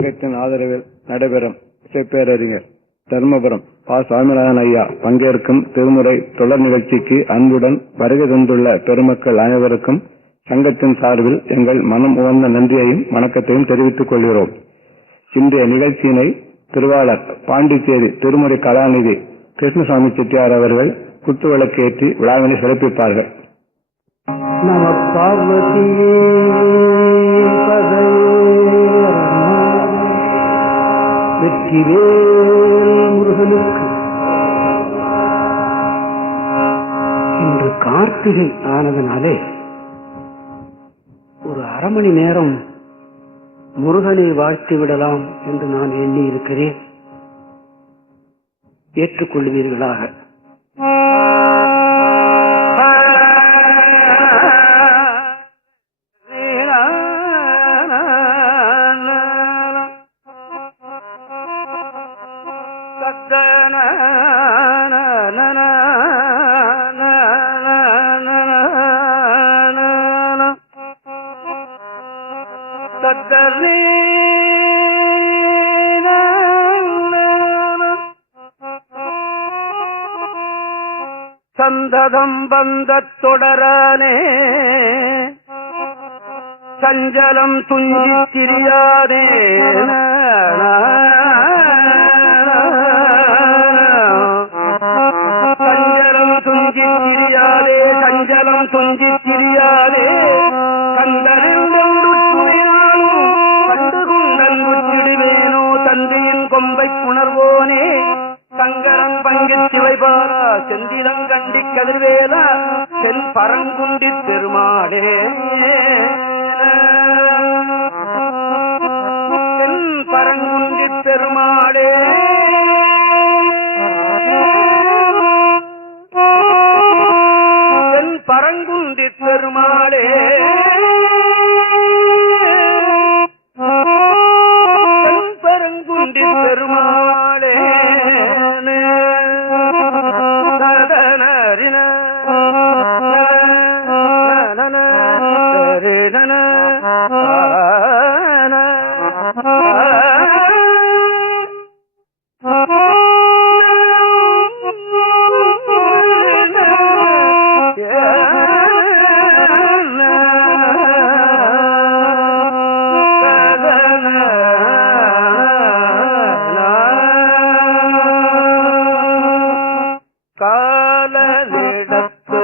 ஆதரவில் நடைபெறும் இசைப்பேரறிஞர் தர்மபுரம் பா. சாமிநாதன் ஐயா பங்கேற்கும் திருமுறை தொடர் நிகழ்ச்சிக்கு அன்புடன் வருகை தந்துள்ள பெருமக்கள் அனைவருக்கும் சங்கத்தின் சார்பில் எங்கள் மனம் உவந்த நன்றியையும் வணக்கத்தையும் தெரிவித்துக் கொள்கிறோம். இன்றைய நிகழ்ச்சியினை திருவாளர் பாண்டிச்சேரி திருமுறை கலாநிதி கிருஷ்ணசாமி செட்டியார் அவர்கள் குத்துவிளக்கு ஏற்றி விழாவினை சிறப்பிப்பார்கள். நம பார்வதியே வெற்றிவேல் முருகனுக்கு. இன்று கார்த்திகை ஆனதனாலே ஒரு அரை மணி நேரம் முருகனை வாழ்த்தி விடலாம் என்று நான் எண்ணி இருக்கிறேன். ஏற்றுக்கொள்வீர்களாக. சந்ததம் வந்த தொடரானே சஞ்சலம் துஞ்சி திரியாதே சஞ்சலம் துஞ்சி திரியாதே சஞ்சலம் துஞ்சி திரியாதே கண்டுகுண்டன்புற்றிடுவேனோ தந்தையின் கொம்பை புணர்வோனே சங்கரன் பங்கிட்டு வைபாரா செந்திலம் கண்டி கதிர்வேலா தென் பரங்குண்டி பெருமாளே தென் பரங்குண்டி பெருமாளே தென் பரங்குண்டி பெருமாளே தென் பரங்குண்டி பெருமாளே காலனிடத்து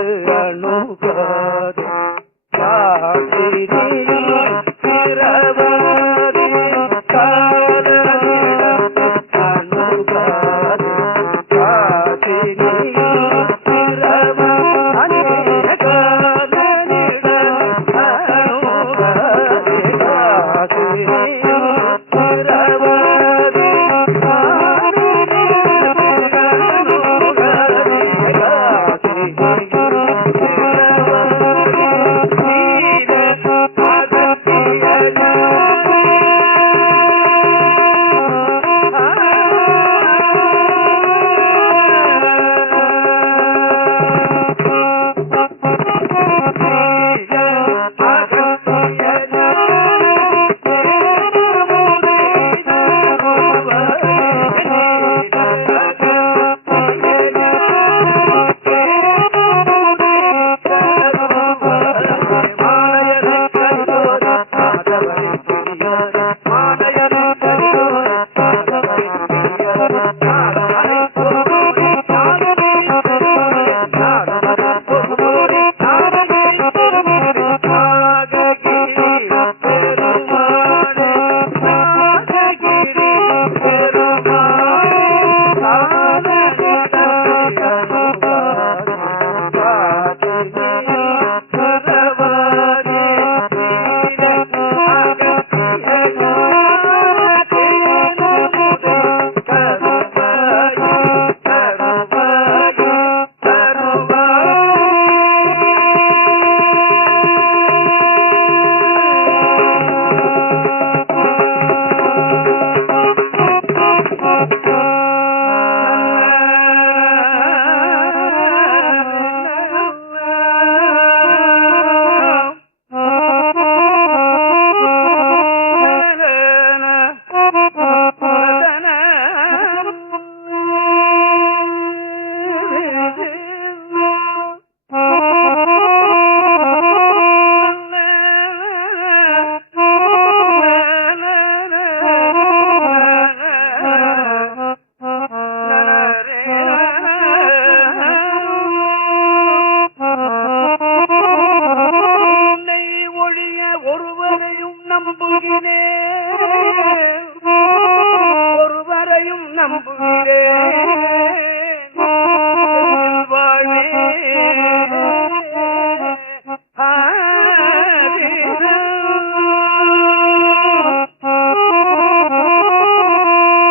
ஒருவரையும் நம்புகிறேன்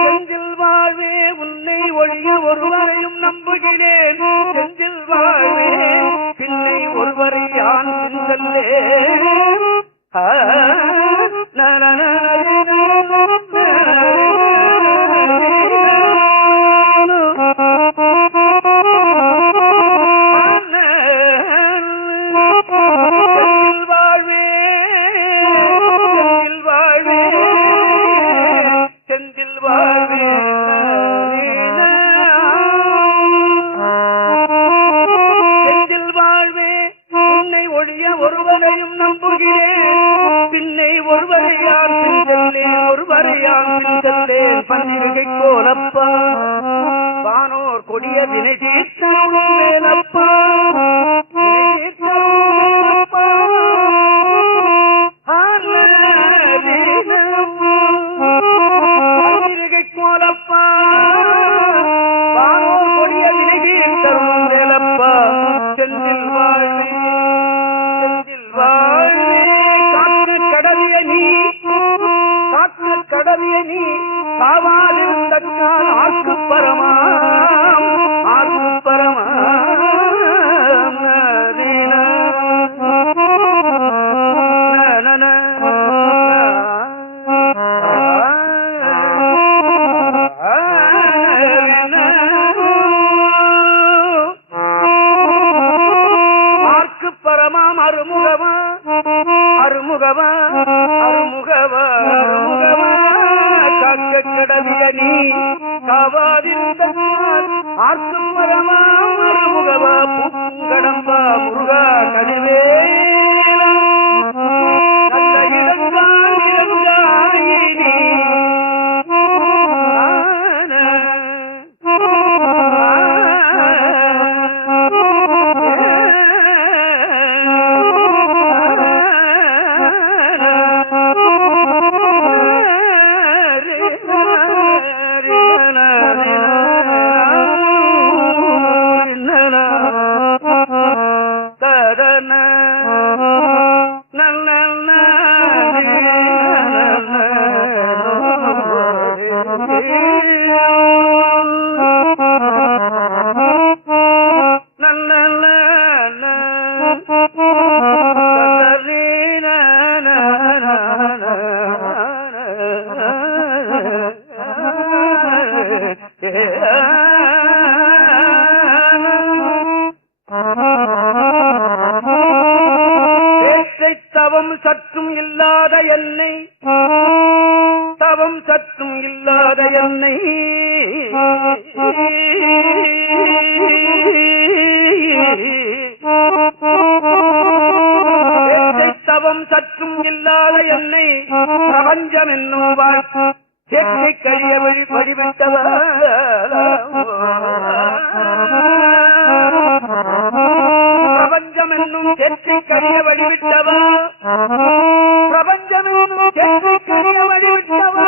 செஞ்சில் வாழ்வே உன்னை ஒழிய ஒருவரையும் நம்புகிறேன் செஞ்சில் வாழ்வே பின்னை ஒருவரை யான் பின்சல்லே ஒருவரையும் நம்புகிறேன் பின்னை ஒருவரை யான் பின்செல்லேன் ஒருவரை யான் பின்செல்லேன் பன்னிருகை கோலப்பா வானோர் கொடிய வினை தீர்த்தருளும் வேலப்பா பன்னிருகை கோலப்பா வானோர் கொடிய வினை தீர்த்தருளும் வேலப்பா செந்தில் வாழ்வே கடவிய நீ காவாதிருந்தால் ஆக்கு பரமாம் ஆக்கு பரமாம் ஆக்கு பரமாம் அருமுகவா அருமுகவா அருமுகவா அருமுகவா காக்க கடவிய நீ காவாதிருந்தால் ஆக்கு பரமாம் அருமுகவா பூங்கடம்பா முருகா கதிவேலா நல்ல இடங்காய் இடங்காயினி தவம் சற்றும் இல்லாத என்னை தவம் சற்றும் இல்லாத என்னை தவம் சற்றும் இல்லாத என்னை பிரபஞ்சம் என்னும் வாழ்க்கை சேக்கை கழிய வழிவிட்டவர் பிரபஞ்சம் என்னும் சேக்கை கழிய வழிவிட்டவா பிரபஞ்சம் என்னும் சேக்கை கழிய வழிவிட்டவா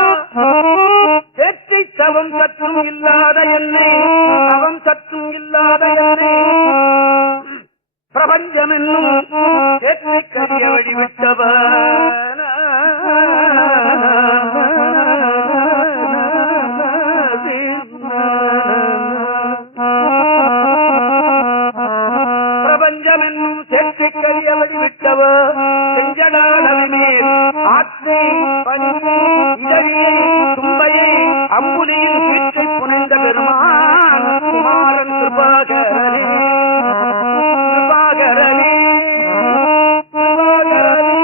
சேக்கை தவம் சற்றும் இல்லாத என்னை தவம் சற்றும் இல்லாத என்னை பிரபஞ்சம் என்னும் சேக்கை கழிய வழிவிட்டவா பிரபஞ்சமென்னும் சேர்க்கை கரிய வழிவிட்டவ செஞ்சடாளமேல் ஆற்றை பனியை இதழியை தும்பையை அம்புலியில் வீட்டை புனைந்த பெருமான் குமாரன் கிருபாகரனே கிருபாகரனே கிருபாகரனே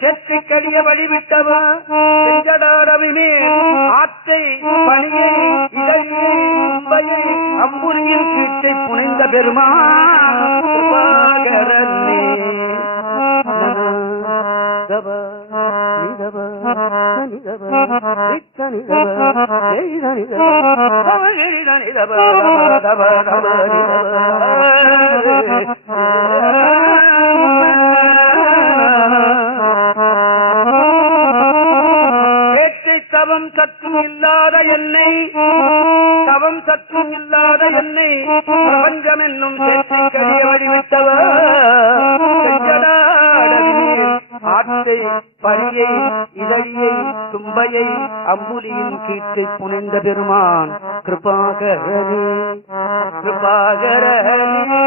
சேற்றை கடிய வழிவிட்டவா செஞ்சடாரவிமே ஆற்றை பணியை இதழியை தும்பையை அம்புலியின் கீற்றை புனைந்த பெருமா தவம் சற்றும் இல்லாத என்னை தவம் சற்றும் இல்லாத என்னை பிரபஞ்சம் என்னும் சேற்றை கடிய வழிவிட்டவர் ஆற்றை பணியை இதழியை தும்பையை அம்புலியின் கீற்றை புனைந்த பெருமான் கிருபாகரனே கிருபாகரனே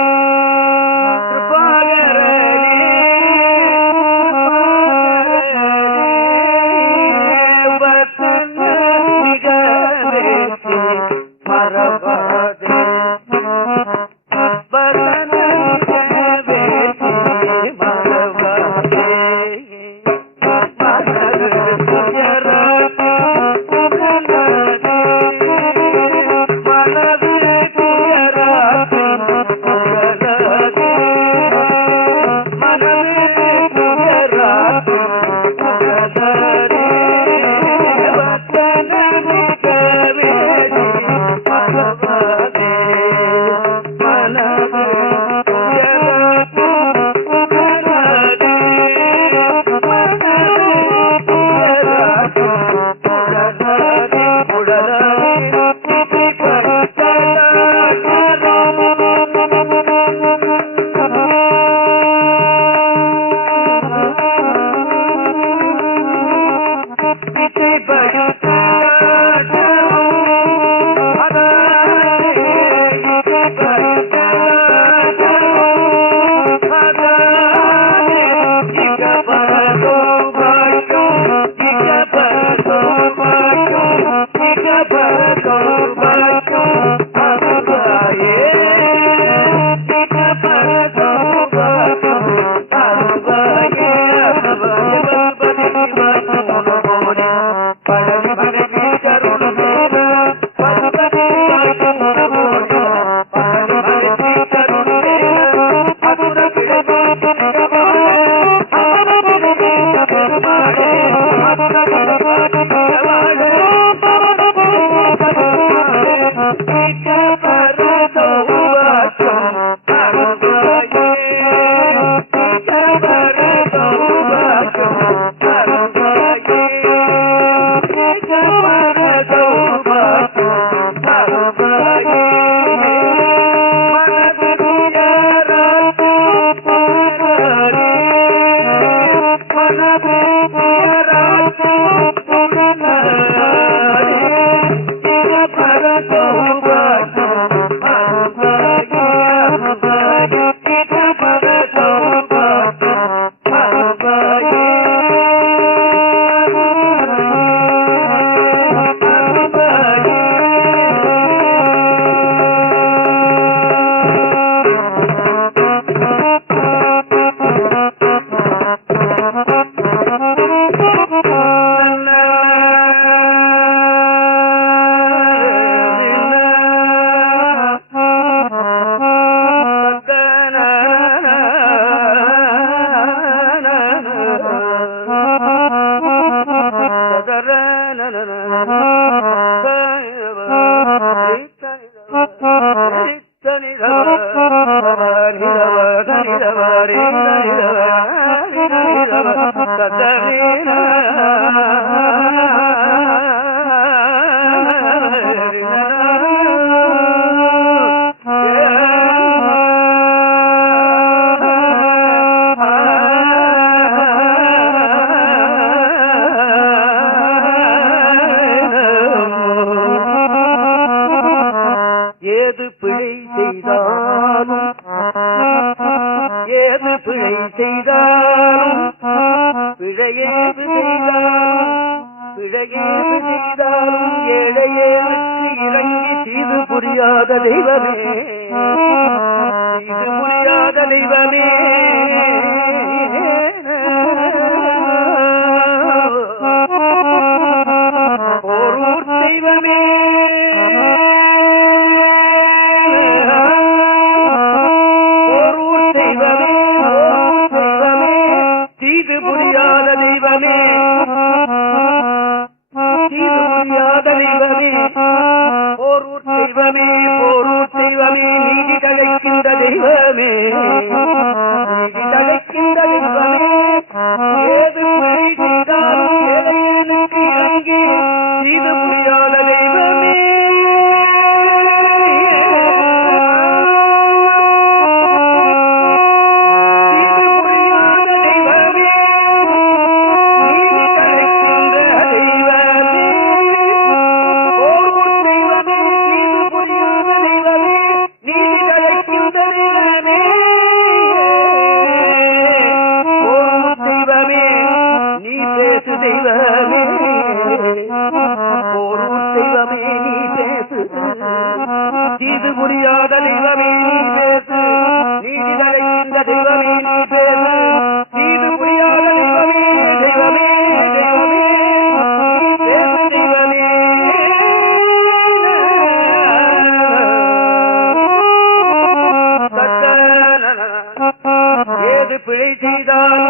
செய்தாலும்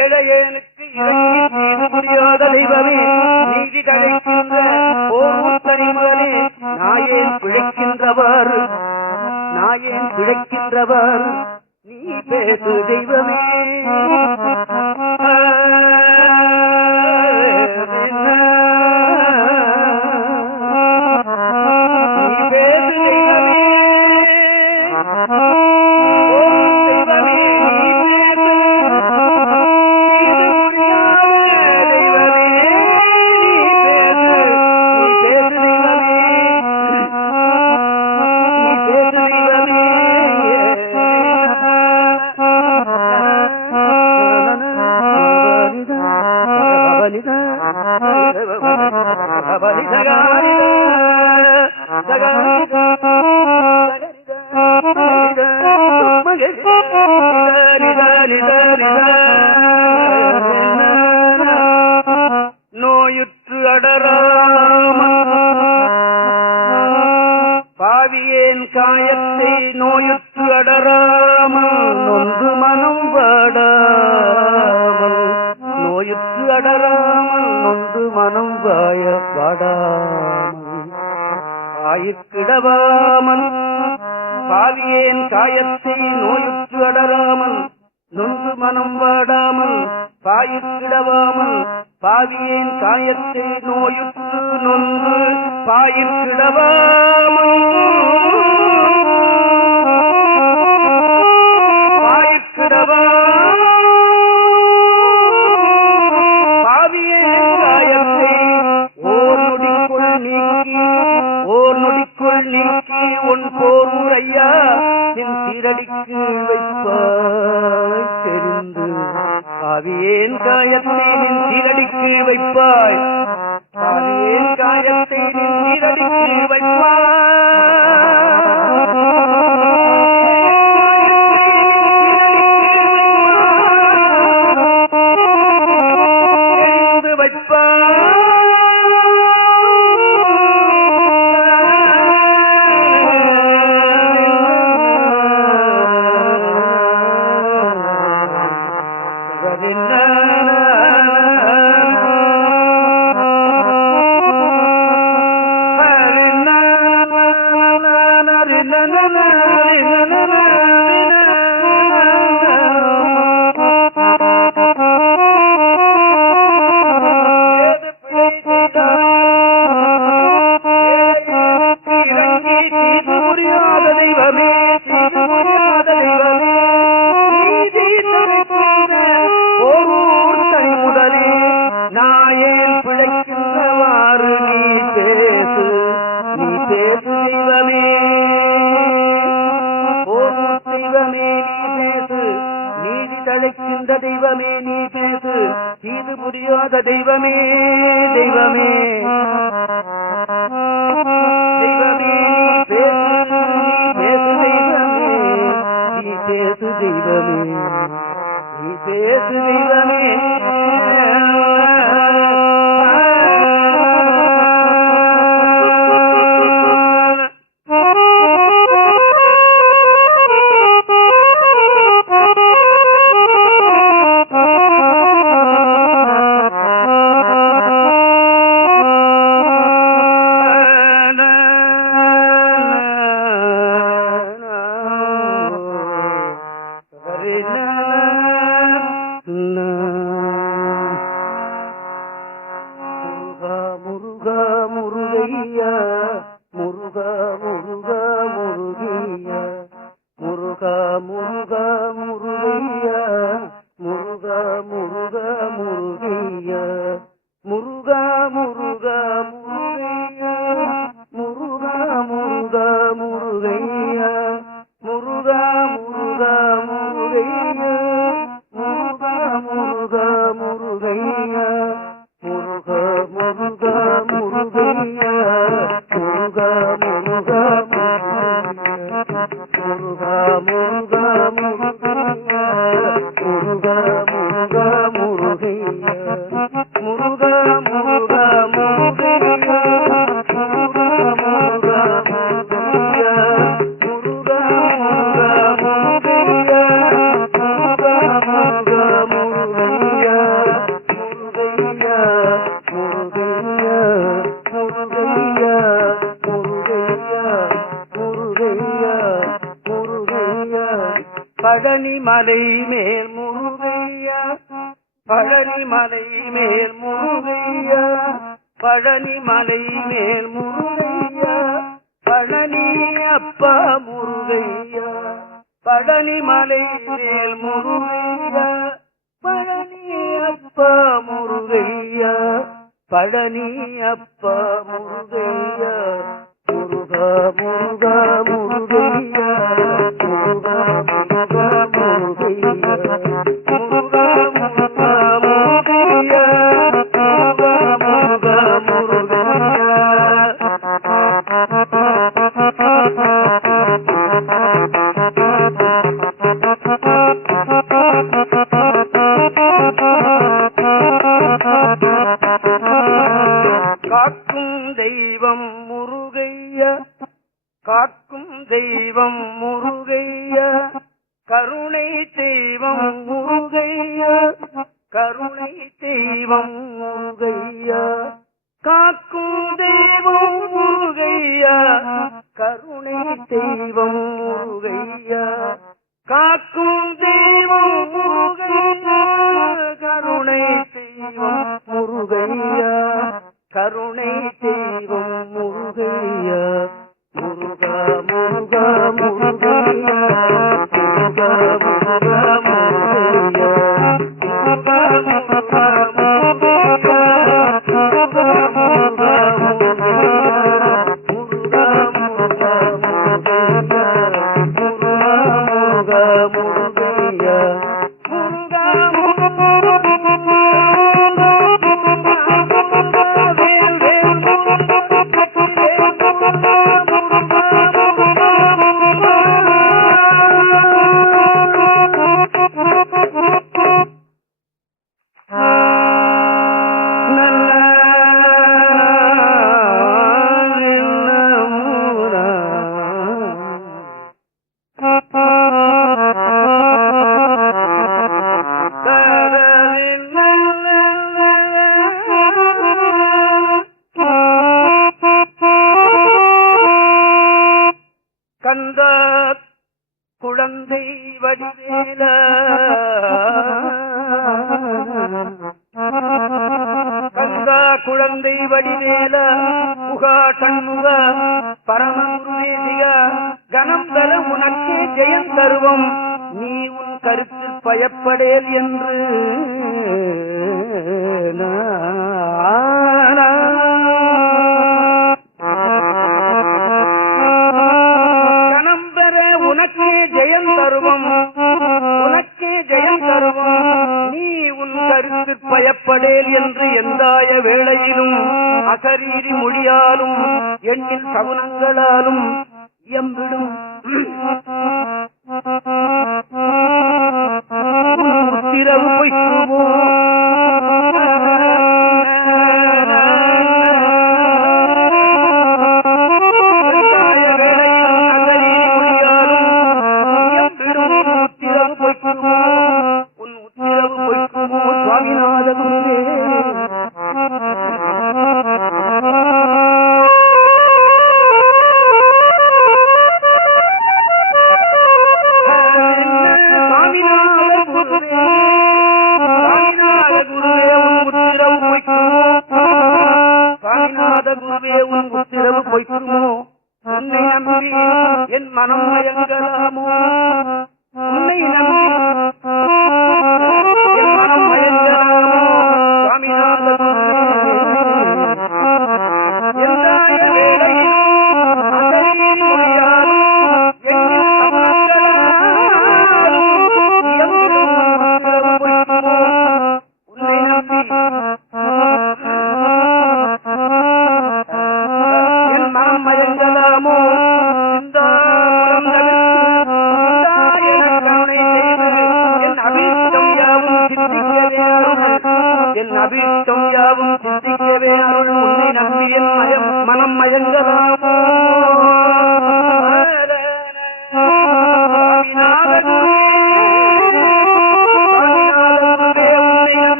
ஏழையனுக்கு இறங்கி செய்து புரியாத தெய்வமே, நீதி தழைக்கின்ற போர் தனிமகனே, நாயேன் பிழைக்கின்றவர் நீ பேசு தெய்வமே. நோயுற்று அடராமல் பாவியேன் காயத்தை நோயுற்று அடராமல் நொந்து மனம் வாடாமல் நோயுற்று அடராமல் நொந்து மனம் வாடாமல் ஆயிக்கிடவாமல் பாவியேன் காயத்தை நோயுற்று அடராமல் நொந்து மனம் வாடாமல் பாயிற்கிடவாமல் பாவியேன் காயத்தை நோயுற்று நொந்து பாயிற்கிடவாமல் பாவியேன் காயத்தை ஓர் நொடிக்குள் நீக்கி உன் போரூர் ஐயா நின் சீரடிக்கு வைப்பாய் தெரிந்து பாவியேன் காயத்தை நின் சீரடிக்கு வைப்பாய் பாவியேன் காயத்தை நின் சீரடிக்கு வைப்பாய் தெய்வமே நீ பேசு தீது புரியாத தெய்வமே தெய்வமே தெய்வமே நீ பேசு தெய்வமே நீ பேசு தெய்வமே பழனி மலை மேல் முருகையா பழனி மலை மேல் முருகையா பழனி மலை மேல் முருகையா பழனி அப்பா முருகையா பழனி மலை மேல் முருகையா பழனி அப்பா முருகையா பழனி அப்பா முருகையா முருகா முருகா முருகையா முருகா முருகா முருகையா முருகா முருகா முருகையா முருகா முருகா காக்கும் தெய்வம் முருகையா காக்கும் தெய்வம் முருகையா கருணை தெய்வம் முருகையா கருணை தெய்வம் முருகையா காக்கும் தெய்வம் முருகையா கருணை தெய்வம் முருகையா காக்கும் தெய்வம் முருகையா கருணை தெய்வம் முருகையா கருணை தெய்வம் முருகையா முருகா முருகா முருகையா முருகா முருகா முருகையா முருகா முருகா முருகையா முருகா முருகா முருகையா முருகா முருகா முருகையா முருகா முருகா முருகையா முருகா கந்த குழந்தை வடிவேல கந்த குழந்தை வடிவேல முகா கண்முக பரமகுருவேதிக கணம் தர உனக்கு ஜெயம் தருவம் நீ உன் கருத்து பயப்படேல் என்று உனக்கே ஜெயம் தருவம் உனக்கே ஜெயம் தருவம் நீ உன் கருத்து பயப்படேல் என்று எந்தாய வேளையிலும் அசரீரி மொழியாலும் எண்ணில் சகுனங்களாலும் எம்பிடும் உத்திரவு பொய்க்குவோம் உன் உத்திரவு பொய்க்குமோ சுவாமிநாத குருவே உன் உத்திரவு பொய்க்குமோ உன்னை நம்பி என் மனம் மயங்கலாமோ உன்னை நம்பி என் மனம் மயங்கலாமோ சுவாமிநாத எந்தாய வேளையில் அசரீரி மொழியாலும் எண்ணில் சகுனங்களாலும் இயம்பிடும் உத்திரவு பொய்க்குமோ உன்னை நம்பி என் மனம் மயங்கலாமோ என் அபீஷ்டம் யாவும் சித்திக்கவே அருள் உன்னை நம்பி என் மனம் மயங்கலாமோ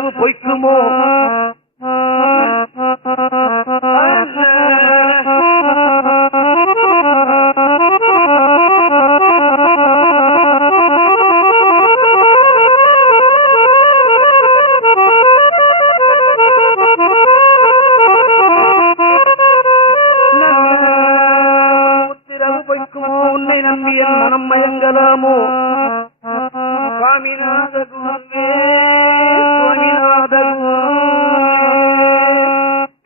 முத்திரவு பொய்க்குமோ மனம் மயங்கலாமோ சுவாமிநாத குருவே சுவாமிநாத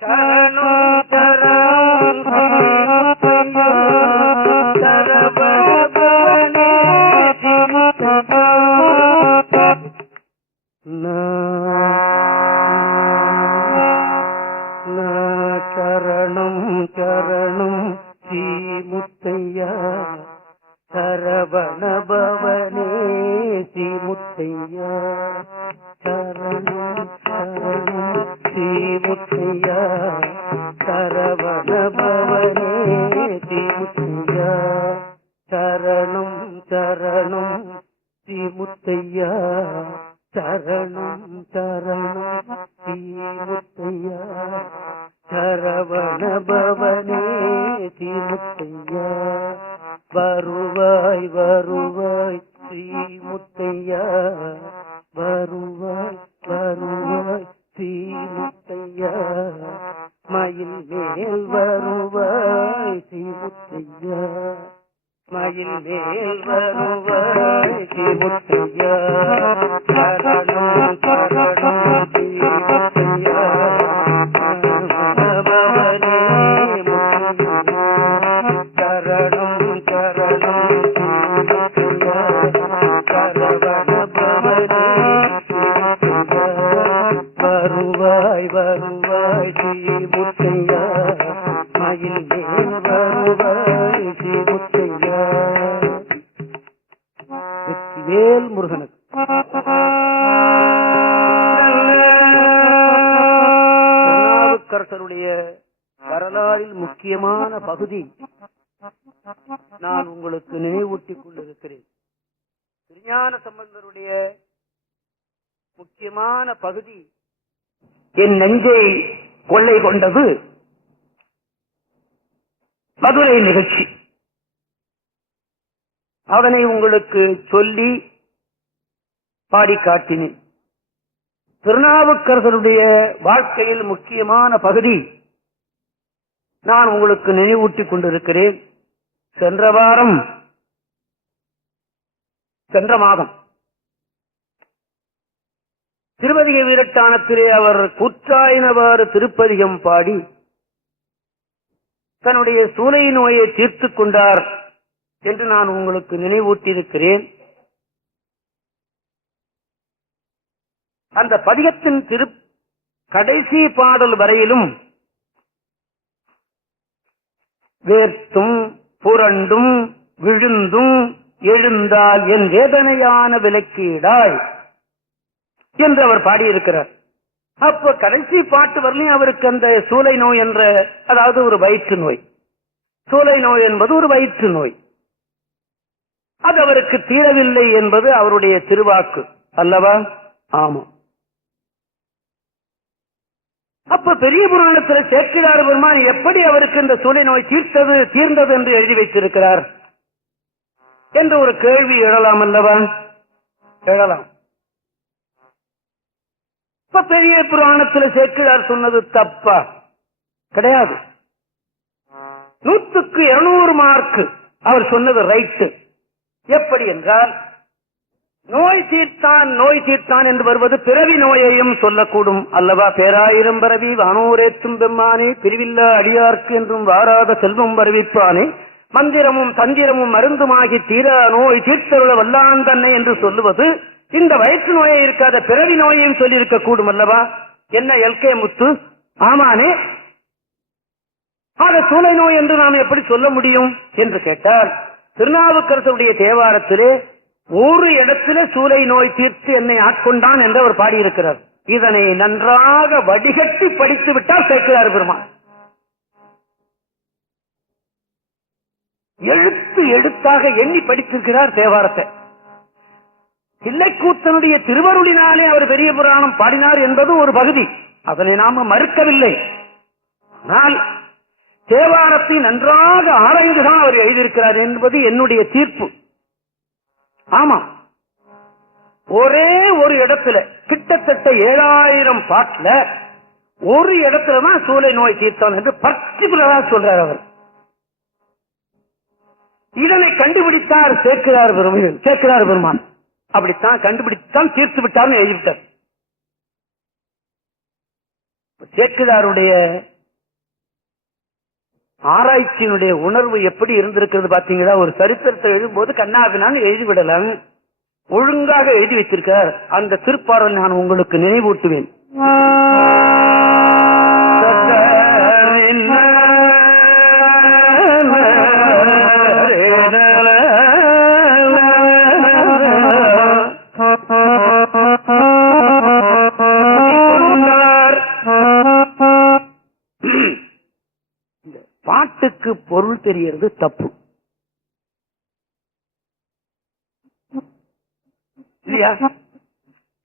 சரணம் சரணம் சரவணபவனே சரணம் சரணம் ஸ்ரீ முத்தையா சரவணபவனே ஸ்ரீ முத்தையா சரணம் சரணம் ஸ்ரீ முத்தையா சரவணபவனே ஸ்ரீ முத்தையா சரணம் சரணம் ஸ்ரீ முத்தையா சரணம் சரணம் ஸ்ரீ முத்தையா சரவணபவனே ஸ்ரீ முத்தையா வருவாய் வருவாய் ஸ்ரீ முத்தையா வருவாய் வருவாய் ஸ்ரீ முத்தையா மயில் மேல் வருவாய் ஸ்ரீ முத்தையா மயில் மேல் வருவாய் ஸ்ரீ முத்தையா சரணம் சரணம் ஸ்ரீ முத்தையா பவனே சரணம் சரணம் சரவணபவனே வருவாய் வருவாய் ஸ்ரீ முத்தையா மயில் மேல் வருவாய் ஸ்ரீ முத்தையா வேல் முருகனுக்கு திருநாவுக்கரசருடைய வரலாறில் முக்கியமான பகுதி நான் உங்களுக்கு நினைவூட்டிக் கொண்டிருக்கிறேன். திருஞான சம்பந்தருடைய முக்கியமான பகுதி என் நெஞ்சை கொள்ளை கொண்டது மதுரை நிகழ்ச்சி. அதனை உங்களுக்கு சொல்லி பாடி காட்டினேன். திருநாவுக்கரசருடைய வாழ்க்கையில் முக்கியமான பகுதி நான் உங்களுக்கு நினைவூட்டிக் கொண்டிருக்கிறேன். சென்ற மாதம் திருப்பதிக வீரட்டானத்திலே அவர் கூற்றாயினவாறு திருப்பதிகம் பாடி தன்னுடைய சூலை நோயை தீர்த்துக் கொண்டார் என்று நான் உங்களுக்கு நினைவூட்டியிருக்கிறேன். அந்த பதிகத்தின் கடைசி பாடல் வரையிலும் வேர்த்தும் புரண்டும் விழுந்தும் எழுந்தால் என் வேதனையான விலக்கீடாய் என்று அவர் பாடியிருக்கிறார். அப்ப கடைசி பாட்டு வரலையும் அவருக்கு அந்த சூலை நோய் என்ற, அதாவது ஒரு வயிற்று நோய், சூலை நோய் என்பது ஒரு வயிற்று நோய், அது அவருக்கு தீரவில்லை என்பது அவருடைய திருவாக்கு அல்லவா? ஆமாம். அப்ப பெரிய புராணத்தில் சேக்கிழார் பெருமான் எப்படி அவருக்கு இந்த சூலை நோய் தீர்ந்தது என்று எழுதி வைத்திருக்கிறார் என்று ஒரு கேள்வி எழலாம் அல்லவா? எழலாம். இப்ப பெரிய புராணத்தில் சேக்கிழார் சொன்னது தப்பா? கிடையாது. 100க்கு 200 மார்க் அவர் சொன்னது ரைட்டு. எப்படி என்றால், நோய் தீர்த்தான் என்று வருவது பிறவி நோயையும் சொல்லக்கூடும் அல்லவா? பேராயிரம் பரவி வானோரேற்றும் பெம்மானே பிரிவில்லா அடியார்க்கு என்றும் வாராத செல்வம் வருவிப்பானே மந்திரமும் தந்திரமும் மருந்துமாகி தீரா நோய் தீர்த்தருள வல்லான் தன்னை என்று சொல்லுவது இந்த வயிற்று நோயை இருக்காத பிறவி நோயையும் சொல்லியிருக்க கூடும் அல்லவா? என்ன எல்கே முத்து? ஆமானே, ஆக சூளை நோய் என்று நாம் எப்படி சொல்ல முடியும் என்று கேட்டால், திருநாவுக்கரசருடைய தேவாரத்திலே ஒரு இடத்துல சூளை நோய் தீர்த்து என்னை ஆட்கொண்டான் என்று அவர் பாடியிருக்கிறார். இதனை நன்றாக வடிகட்டி படித்து விட்டால் சேக்கிழார் பெருமான் எழுத்தாக எண்ணி படித்திருக்கிறார் தேவாரத்தை. தில்லைக்கூத்தனுடைய திருவருளினாலே அவர் பெரிய புராணம் பாடினார் என்பது ஒரு பகுதி, அதனை நாம மறுக்கவில்லை. ஆனால் தேவாரத்தை நன்றாக ஆராய்ந்துதான் அவர் எழுதியிருக்கிறார் என்பது என்னுடைய தீர்ப்பு. ஆமா, ஒரே ஒரு இடத்துல கிட்டத்தட்ட 7000 பாட்டுல ஒரு இடத்துலதான் சூளை நோய் தீர்த்தான் என்று பர்டிகுலரா சொல்றார் அவர். இதனை கண்டுபிடித்தார் சேக்கிழார் பெருமான். அப்படித்தான் கண்டுபிடித்தான் தீர்த்து விட்டார்னு எழுதிவிட்டார். சேக்கிழாருடைய ஆராய்ச்சியினுடைய உணர்வு எப்படி இருந்திருக்கிறது பாத்தீங்களா? ஒரு சரித்திரத்தை எழுதும்போது கண்ணாபினான்னு எழுதிவிடலாம், ஒழுங்காக எழுதி வைத்திருக்கார். அந்த திருப்பாடல் நான் உங்களுக்கு நினைவூட்டுவேன். பாட்டுக்கு பொருள் தெரியறது தப்பு இல்லையா?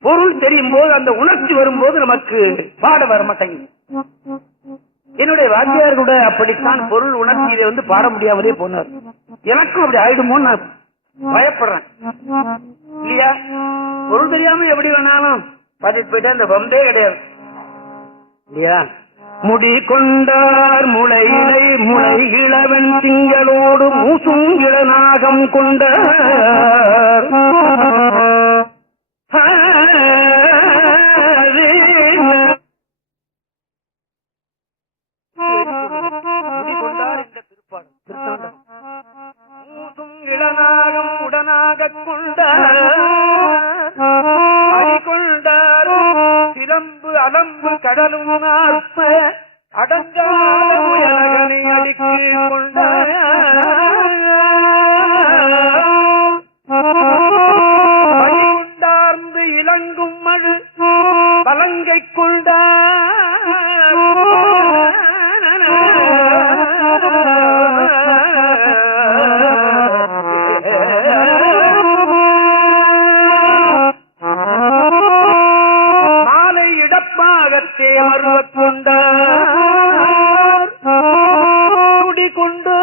பொருள் தெரியும் போது, அந்த உணர்ச்சி வரும்போது நமக்கு பாட வர மாட்டேங்குது. என்னுடைய வாத்தியார் கூட அப்படித்தான் பொருள் உணர்ச்சியில பாட முடியாமலே போனார். எனக்கும் அப்படி ஆயிடுமோன்னு நான் பயப்படுறேன் இல்லையா? பொருள் தெரியாம எப்படி வேணாலும் பாடிட்டு போயிட்டா அந்த பம்பே கிடையாது இல்லையா? முடி கொண்டார் முளையிலை முளை இளவன் திங்களோடு மூசும் இளநாகம் கொண்டார் மூசும் இளநாகம் உடனாக கொண்டார் சிலம்பு அலம்பு கடலும் ஆர்ப்ப அடங்காத முயலகனை அடுக்கி கொண்டார் கொண்டார்ந்து இலங்கும் மழு பலங்கை கொண்டார் மருவக் கொண்டார் குடி கொண்டு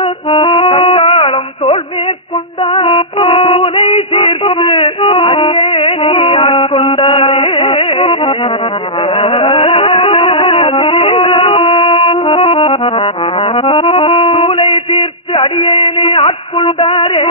கங்காளம் தோல் மேற்கொண்டார் பூனை தீர்ப்பு கொண்டாரே பூனை தீர்த்து அடியேனை ஆட்கொண்டாரே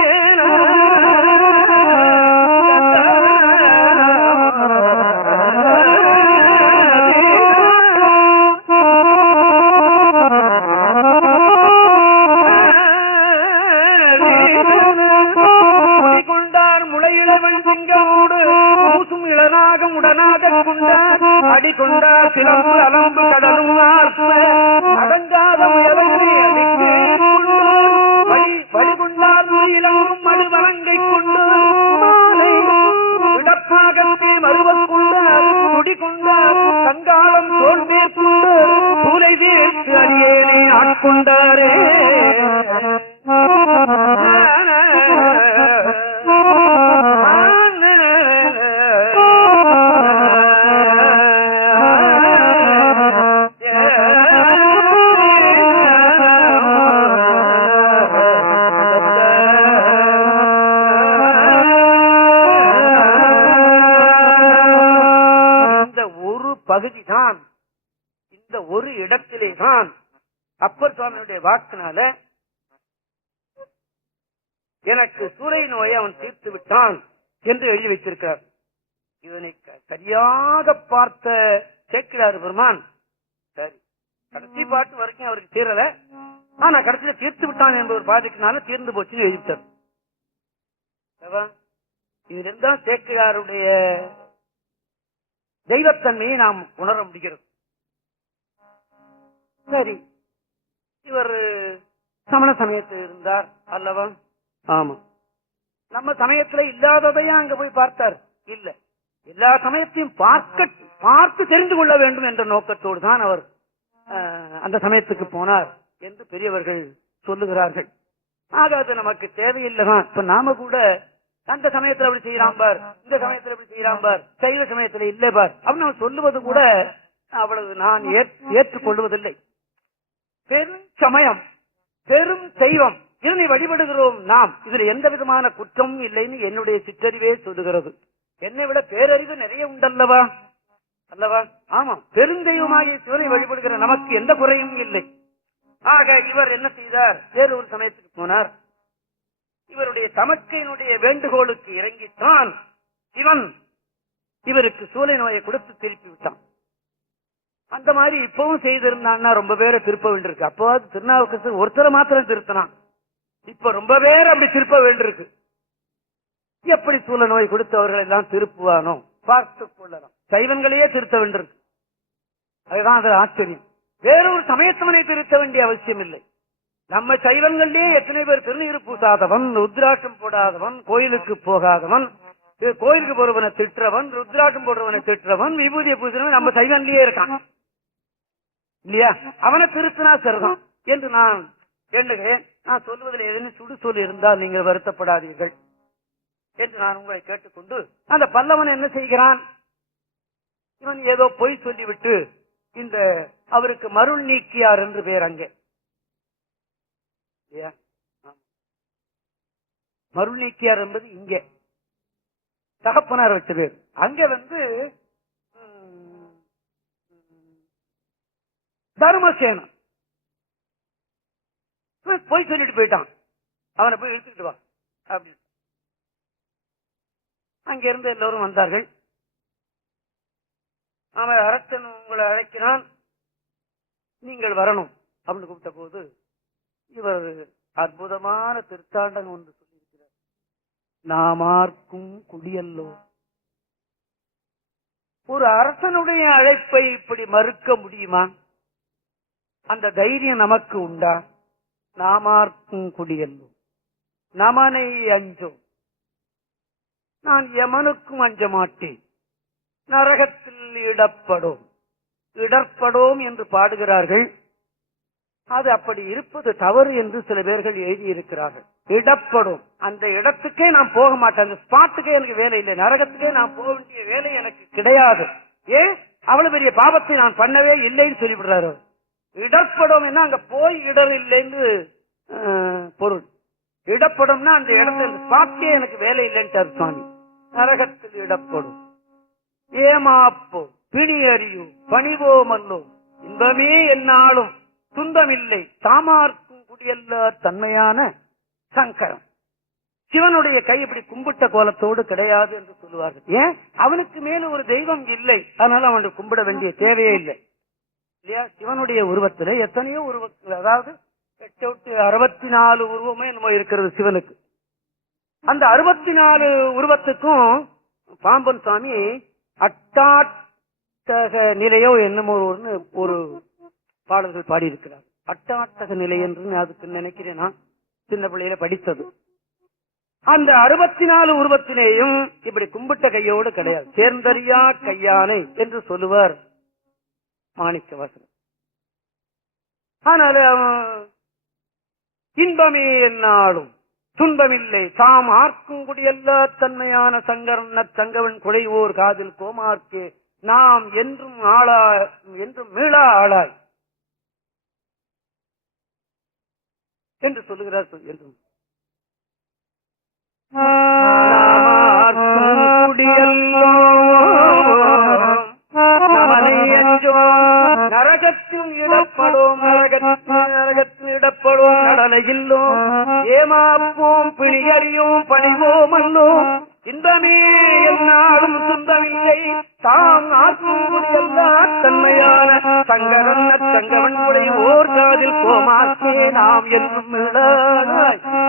அடிக்கொண்டார் சிலம்பு அலம்பு கடலும் ஆர்ப்ப அடங்காத முயலகனை அடிக்கு வழிகொண்டார் இளங்கும் மடு வலங்கை கொண்டு விடப்பாகத்தை மருவக் கொண்டார் குடி கொண்டார் கங்காளம் தோல் மேற்கொண்டு பூலை வீர்த்து அடியேனை ஆட்கொண்டாரே பகுதிதான், இந்த ஒரு இடத்திலே தான் அப்பர் சுவாமியுடைய வாக்கினால எனக்கு சூளை நோயை அவன் தீர்த்து விட்டான் என்று எழுதி வைத்திருக்கிறார். இதனை சரியாக பார்த்த சேக்கிழார் பெருமான், சரி கடைசி பாட்டு வரைக்கும் அவருக்கு தீரல, ஆனா கடைசியில தீர்த்து விட்டான் என்ற ஒரு பாதிக்குனால தீர்ந்து போச்சுன்னு எழுதிட்டார். இதுல இருந்தான் சேக்கிழாருடைய தெய்வத்தன்மையை நாம் உணர முடிகிறது. சரி, இவர் சமண சமயத்தில் இருந்தார் அல்லவா? ஆமா. நம்ம சமயத்துல இல்லாததையும் அங்க போய் பார்த்தார்? இல்ல, எல்லா சமயத்தையும் பார்த்து தெரிந்து கொள்ள வேண்டும் என்ற நோக்கத்தோடு தான் அவர் அந்த சமயத்துக்கு போனார் என்று பெரியவர்கள் சொல்லுகிறார்கள். ஆக அது நமக்கு தேவையில்லைதான். இப்ப நாம கூட அந்த சமயத்துல அப்படி செய்யறான் பார், இந்த சமயத்துல இப்படி செய்யறான் பார், சைவ சமயத்துல இல்லை பார் அப்படின்னு அவன் சொல்லுவது கூட அவ்வளவு நான் ஏற்றுக்கொள்வதில்லை. பெரும் சமயம், பெரும் தெய்வம், இதனை வழிபடுகிறோம் நாம். இதுல எந்த விதமான குற்றமும் இல்லைன்னு என்னுடைய சிற்றறிவே சொல்லுகிறது. என்னை விட பேரறிவு நிறைய உண்டல்லவா அல்லவா? ஆமா, பெருந்தெய்வமாகிய சிவனை வழிபடுகிற நமக்கு எந்த குறையும் இல்லை. ஆக இவர் என்ன செய்தார்? வேறு ஒரு சமயத்துக்கு போனார். இவருடைய தமக்கையினுடைய வேண்டுகோளுக்கு இறங்கித்தான் இவன் இவருக்கு சூளை நோயை கொடுத்து திருப்பி விட்டான். அந்த மாதிரி இப்பவும் செய்திருந்தான்னா ரொம்ப பேரை திருப்ப வேண்டியிருக்கு. அப்போ திருநாவுக்கரசர் ஒருத்தரை மாத்திரம் திருத்தினான், இப்ப ரொம்ப பேர் அப்படி திருப்ப வேண்டியிருக்கு. எப்படி சூளை நோய் கொடுத்தவர்கள் எல்லாம் திருப்புவானோ பார்த்துக் கொள்ளலாம். சைவங்களையே திருத்த வேண்டியிருக்கு. அதுதான் அது ஆச்சரியம். வேறொரு சமயத்தவனை திருத்த வேண்டிய அவசியம் இல்லை. நம்ம சைவங்கள்லயே எத்தனை பேர் திருநீர் பூசாதவன், ருத்ராட்சம் போடாதவன், கோயிலுக்கு போகாதவன், கோயிலுக்கு போறவனை திட்டுறவன், ருத்ராட்சம் போடுறவனை திட்டுறவன், விபூதியை பூசினவன் நம்ம சைவன்லயே இருக்கான் இல்லையா? அவனை திருத்தினா சரிதான் என்று நான் வேண்டுகிறேன். நான் சொல்வதில் எதுவும் சுடுசொல் இருந்தால் நீங்கள் வருத்தப்படாதீர்கள் என்று நான் உங்களை கேட்டுக்கொண்டு, அந்த பல்லவன் என்ன செய்கிறான்? இவன் ஏதோ பொய் சொல்லிவிட்டு இந்த அவருக்கு மருள் நீக்கியார் என்று பேர். அங்கே மருள் நீக்கியார் என்பது இங்கே தகப்பனார் வச்ச பேர். அங்கே தர்மசேனன் போய் சொல்லிட்டு போயிட்டான். அவனை போய் இழுத்துக்கிட்டு வா அப்படின்னு. அங்கிருந்து எல்லோரும் வந்தார்கள். அவன் அரசன் உங்களை அழைக்கிறான், நீங்கள் வரணும் அப்படின்னு கூப்பிட்ட போது இவர் அற்புதமான திருத்தாண்டம் ஒன்று சொல்லியிருக்கிறார். நாமார்க்கும் குடியல்லோ. ஒரு அரசனுடைய அழைப்பை இப்படி மறுக்க முடியுமா? அந்த தைரியம் நமக்கு உண்டா? நாமார்க்கும் குடியல்லோ, நமனை அஞ்சோம், நான் எமனுக்கும் அஞ்ச மாட்டேன், நரகத்தில் இடர்படோம் என்று பாடுகிறார்கள். அது அப்படி இருப்பது தவறு என்று சில பேர்கள் எழுதியிருக்கிறார்கள். இடப்படும், அந்த இடத்துக்கே நான் போக மாட்டேன், அந்த ஸ்பாட்டுக்கே எனக்கு வேலை இல்லை, நரகத்துக்கே நான் போக வேண்டிய வேலை எனக்கு கிடையாது. ஏன்? அவ்வளவு பெரிய பாவத்தை நான் பண்ணவே இல்லைன்னு சொல்லிவிடுறாரு. இடப்படும் என்ன, அங்க போய் இடர் இல்லைன்னு பொருள். இடப்படும்னா அந்த இடத்துல ஸ்பாட்கே எனக்கு வேலை இல்லைன்ட்டார் சுவாமி. நரகத்தில் இடப்படும். ஏமாப்போ பிணி அறியும் பணிவோமல்லோ, இன்பமே என்னாலும் துன்பமில்லை, தாமார்க்கும் குடியல்ல தன்மையான சங்கரம். சிவனுடைய கை இப்படி கும்பிட்ட கோலத்தோடு கிடையாது என்று சொல்லுவார்கள். ஏன்? அவனுக்கு மேல ஒரு தெய்வம் இல்லை, அதனால அவனுக்கு கும்பிட வேண்டிய தேவையே இல்லை இல்லையா? சிவனுடைய உருவத்தில் எத்தனையோ உருவங்கள், அதாவது 64 உருவமே என்னமோ இருக்கிறது சிவனுக்கு. அந்த 64 உருவத்துக்கும் பாம்பன் சுவாமி அட்டாட்டக நிலையோ என்னமோ ஒரு பாடல்கள் பாடியிருக்கிறார். அட்டாட்டக நிலை என்று அதுக்கு நினைக்கிறேன், நான் சின்ன பிள்ளையில படித்தது. அந்த 64 உருவத்திலேயும் இப்படி கும்பிட்ட கையோடு கிடையாது. சேர்ந்தறியா கையானை என்று சொல்லுவார் மாணிக்கவாசகர். ஆனால் இன்பமே என்னாலும் துன்பமில்லை, தாம் ஆர்க்கும் குடியல்ல தன்மையான சங்கரன் சங்கவன் குழைவோர் காதில் கோமார்க்கே நாம் என்றும் என்றும் மீளா ஆளாய் என்று சொல்லுகிறார். என்றும் நரகத்தில் இடப்படும், நரகத்தில் இடப்படும், கடலையில்லோம், ஏமாப்போம், பிணியறியோம், பணிவோம் அல்லோம், இன்பமே என்னாலும் துன்பமில்லை, தாம் ஆக்கும் தன்மையான சங்கரன் சங்கவன் உடைய ஓர் காதில் கோமாக்கே நாம் என்றும்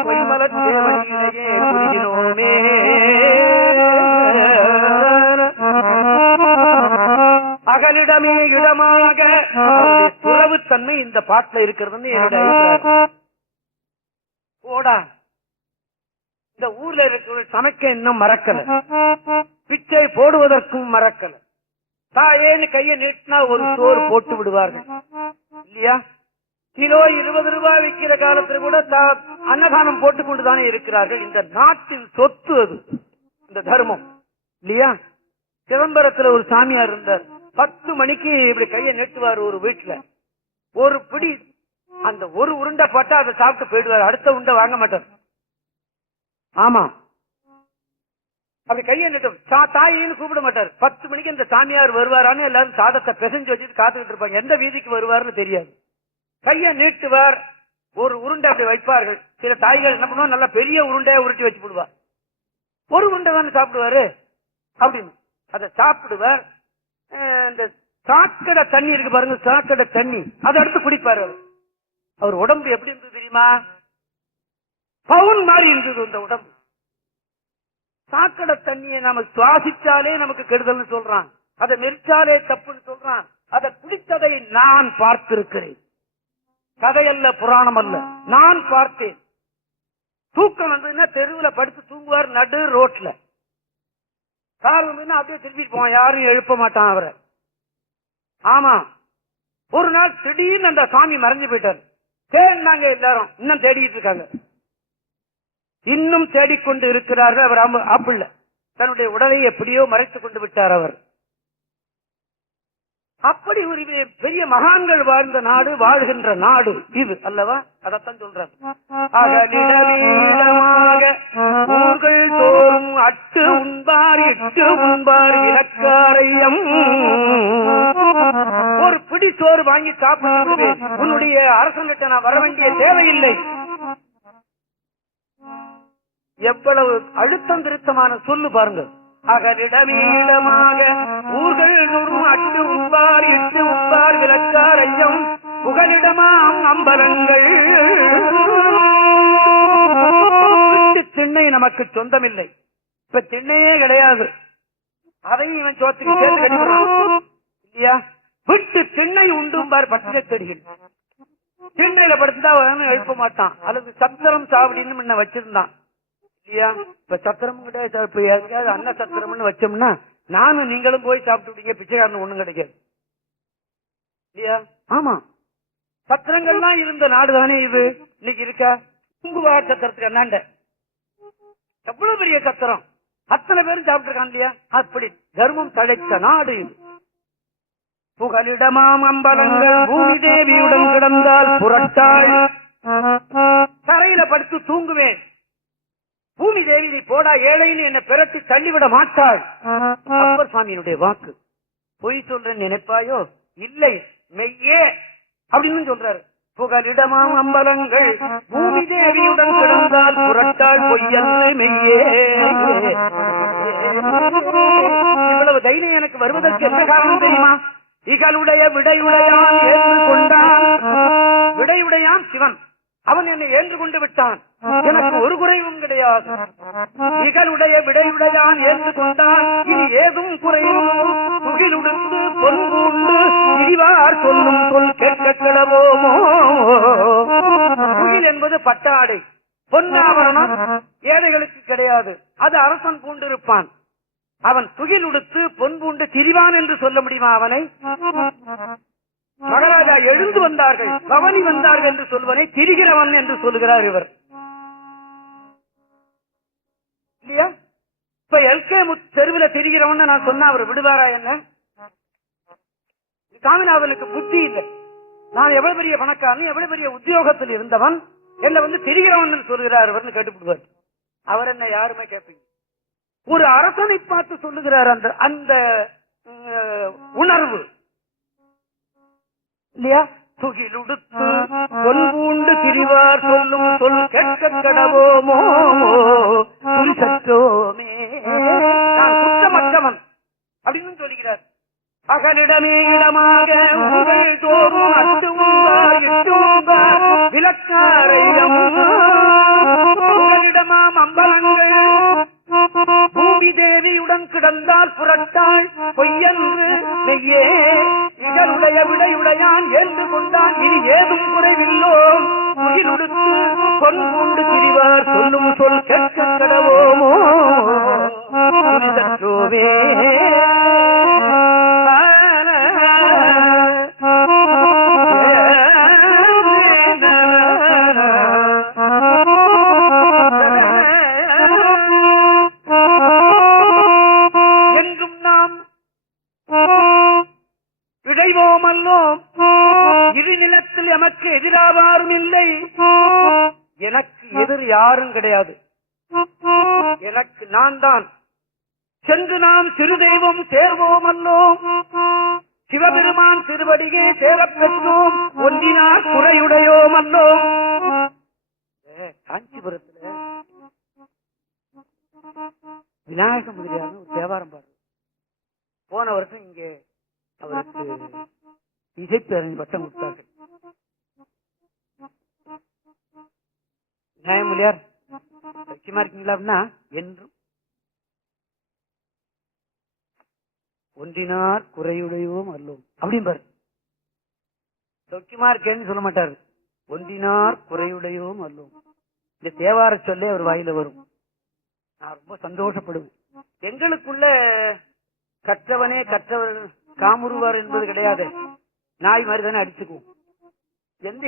பொய்மலத் தேவனிலேயே புரிகிறோமே. அகலிடமே இடமாக துறவு தன்மை இந்த பாட்டுல இருக்கிறதுன்னு என்னுடைய அபிப்பிராயம். ஓடா, இந்த ஊர்ல இருக்கிற சமைக்க இன்னும் மறக்கல, பிச்சை போடுவதற்கும் மறக்கல. தாயேன்னு கையை நீட்டினா ஒரு சோறு போட்டு விடுவார்கள் இல்லையா? கிலோ 20 ரூபாய் விற்கிற காலத்துல கூட அன்னதானம் போட்டுக் கொண்டுதானே இருக்கிறார்கள். இந்த நாட்டின் சொத்து அது, இந்த தர்மம் இல்லையா? சிதம்பரத்துல ஒரு சாமியார் இருந்தார். 10 மணிக்கு இப்படி கையை நெட்டுவார் ஒரு வீட்டுல. ஒரு பிடி அந்த ஒரு உருண்டை போட்டா அதை சாப்பிட்டு போயிடுவார். அடுத்த உருண்டை வாங்க மாட்டார். ஆமா, அப்படி கையை நெட்டும் தாயின்னு கூப்பிட மாட்டார். 10 மணிக்கு இந்த சாமியார் வருவாரான்னு எல்லாரும் சாதத்தை பிசைஞ்சு வச்சுட்டு காத்துக்கிட்டு இருப்பாங்க. எந்த வீதிக்கு வருவாருன்னு தெரியாது. கையை நீட்டுவார், ஒரு உருண்டை அப்படி வைப்பார்கள். சில தாய்கள் என்ன பண்ணுவா, நல்ல பெரிய உருண்டையா உருட்டி வச்சு விடுவார். ஒரு உருண்டை தானே சாப்பிடுவாரு அப்படின்னு அதை சாப்பிடுவார். இந்த சாக்கடை தண்ணி இருக்கு பாருங்க, சாக்கடை தண்ணி அதை அடுத்து குடிப்பாரு. அவர் உடம்பு எப்படி இருந்தது தெரியுமா? பவுன் மாதிரி இருந்தது அந்த உடம்பு. சாக்கடை தண்ணியை நாம சுவாசிச்சாலே நமக்கு கெடுதல்னு சொல்றான், அதை நெரிச்சாலே தப்புன்னு சொல்றான். அதை குடித்ததை நான் பார்த்திருக்கிறேன். கதையல்ல, புராணம் அல்ல, நான் பார்த்தேன். தூக்கம் வந்ததுன்னா தெருவுல படுத்து தூங்குவார், நடு ரோட்ல. கார் வந்ததுன்னா அப்படியே திருப்பிட்டு போவான், யாரும் எழுப்ப மாட்டான் அவரை. ஆமா, ஒரு நாள் திடீர்னு அந்த சாமி மறைஞ்சு போயிட்டார். தேடினாங்க, எல்லாரும் இன்னும் தேடிட்டு இருக்காங்க, இன்னும் தேடிக்கொண்டு இருக்கிறார்கள். அவர் அப்படி தன்னுடைய உடலை எப்படியோ மறைத்துக் கொண்டு விட்டார் அவர். அப்படி ஒரு பெரிய மகான்கள் வாழ்ந்த நாடு, வாழ்கின்ற நாடு இது அல்லவா? அதத்தான் சொல்றார். ஊர்கள் தோறும் அட்டு உண்பார் இட்டு உண்பார் இலக்காரையம். ஒரு பிடி சோறு வாங்கி சாப்பிடுறது உன்னுடைய அரசங்கிட்ட நான் வர வேண்டிய தேவையில்லை. எவ்வளவு அழுத்தம் திருத்தமான சொல்லு பாருங்க. அகலிடமீடமாக ஊர்கள் நூறும் அட்டு உண்பார் இட்டு உண்பார் விளக்கார் ஐயம் புகலிடமாம் அம்பலங்கள். திண்ணை நமக்கு சொந்தமில்லை. இப்ப திண்ணையே கிடையாது. அதையும் இவன் சோத்துக்கு சேர்த்து கட்டிவிடுறான் இல்லையா? விட்டு திண்ணை உண்டும்பார் பட்டின செடிகள். திண்ணையில படுத்தா எழுப்ப மாட்டான். அல்லது சத்திரம் சாவடின்னு முன்ன வச்சிருந்தான் இல்லையா? இப்ப சத்திரம் கிடையாது. அன்ன சத்திரம்னு வச்சோம்னா நானும் நீங்களும் போய் சாப்பிட்டு பிச்சைக்காரன் ஒண்ணும் கிடைக்காது இல்லையா? ஆமா, சத்திரங்கள்லாம் இருந்த நாடுதானே இது. இன்னைக்கு இருக்கா? பூங்குவார் சத்திரத்துக்கு அண்ணாண்ட எவ்வளவு பெரிய சத்திரம், அத்தனை பேரும் சாப்பிட்டு இருக்கான் இல்லையா? அப்படி தர்மம் தழைத்த நாடு இது. புகலிடமாம் அம்பலங்கள் பூமி தேவியுடன் கிடந்தால் புரட்டாள். தரையில படுத்து தூங்குவேன், பூமி தேவி நீ போடா ஏழைன்னு என்னை பிறட்டி தள்ளிவிட மாட்டாள். அப்பர் சுவாமியினுடைய வாக்கு. பொய் சொல்றேன் நினைப்பாயோ? இல்லை, மெய்யே அப்படின்னு சொல்றாரு. புகலிடமாம் அம்பலங்கள் பூமி தேவியுடன் கிடந்தால் புரட்டாள் பொய்யல்ல மெய்யே. இவ்வளவு தைரியம் எனக்கு வருவதற்கு என்ன காரணம் தெரியுமா? இகளுடைய விடையுடையான் ஏற்று கொண்டான். விடையுடையான் சிவன், அவன் என்னை ஏன்று கொண்டு விட்டான். எனக்கு ஒரு குறைவும் கிடையாது. இகளுடைய விடையுடையான் ஏற்று கொண்டான். இனி ஏதும் குறையும் துகிலுடுத்து பொன்பூண்டு இடிவார் சொல்லும் சொல் கேட்க கிடவோமோ. துகில் என்பது பட்டாடை, பொன்னாவரணம் ஏழைகளுக்கு கிடையாது. அது அரசன் பூண்டிருப்பான். அவன் துகில் உடுத்து பொன்பூண்டு திரிவான் என்று சொல்ல முடியுமா அவனை? மகாராஜா எழுந்து வந்தார்கள், பவனி வந்தார்கள் என்று சொல்வனை திரிகிறவன் என்று சொல்லுகிறார் இவர் இல்லையா? இப்ப எல்கே தெருவில் திரிகிறவன் நான் சொன்னா அவர் விடுவாரா என்ன? சாமிநாதனுக்கு புத்தி இல்லை. நான் எவ்வளவு பெரிய பணக்காரன், எவ்வளவு பெரிய உத்தியோகத்தில் இருந்தவன், என்ன வந்து திரிகிறவன் சொல்லுகிறார் இவர்னு கேட்டுவிடுவார். அவர் என்ன யாருமே கேட்பீங்க. ஒரு அரசனை பார்த்து சொல்லுகிறார் அந்த அந்த உணர்வு இல்லையா? துகிலுடுத்து பொன்பூண்டு திரிவார் சொல்லும் சொல் கேட்க கடவோமோ சற்றோமே. நான் குற்றமற்றவன் அப்படின்னு சொல்லுகிறார். அகலிடமே இடமாக உங்கள் தோறும் அட்டு உண்பார் இட்டு உண்பார் விளக்காரையம். உங்களிடமாம் அம்பலங்கள் பூமி தேவியுடன் கிடந்தால் புரட்டாள் பொய்யன்று மெய்யே. இகருடைய விடையுடையான் ஏன்று கொண்டான். இனி ஏதும் குறைவில்லோ உயிருக்கு பொன்பூண்டு திரிவார் சொல்லும் சொல் கேட்க கடவோமோ சற்றோவே. செய்வோம் அல்லோம். இரு நிலத்தில் எமக்கு எதிராவாரும் இல்லை. எனக்கு எதிர் யாரும் கிடையாது. எனக்கு நான் தான். சென்று நாம் சிறு தெய்வம் சேர்வோம் அல்லோம். சிவபெருமான் திருவடியே சேரப் பெற்றோம். ஒன்றினார் குறையுடையோம் அல்லோம். காஞ்சிபுரத்துல விநாயக முதலியார் ஒரு தேவாரம் பாடு. போன வருஷம் இங்கே அவருக்கு இசைப்பேரணி பட்டம் கொடுத்தார்கள். விநாயக முதலியார் லட்சியமா இருக்கீங்களா அப்படின்னா, என்றும் ஒன்றினார் குறையுடையோம் அல்லோம் அப்படிம்பாரு. சௌக்கியமா இருக்கேன்னு சொல்ல மாட்டாரு. ஒன்றினார் குறையுடையோம் அல்லோம். இந்த தேவார சொல்லே அவர் வாயில வரும். நான் ரொம்ப சந்தோஷப்படுவேன். எங்களுக்குள்ள கற்றவனே கற்றவர் காமுருவார் என்பது கிடையாது. நாய் மாதிரி தானே அடிச்சுக்குவோம்.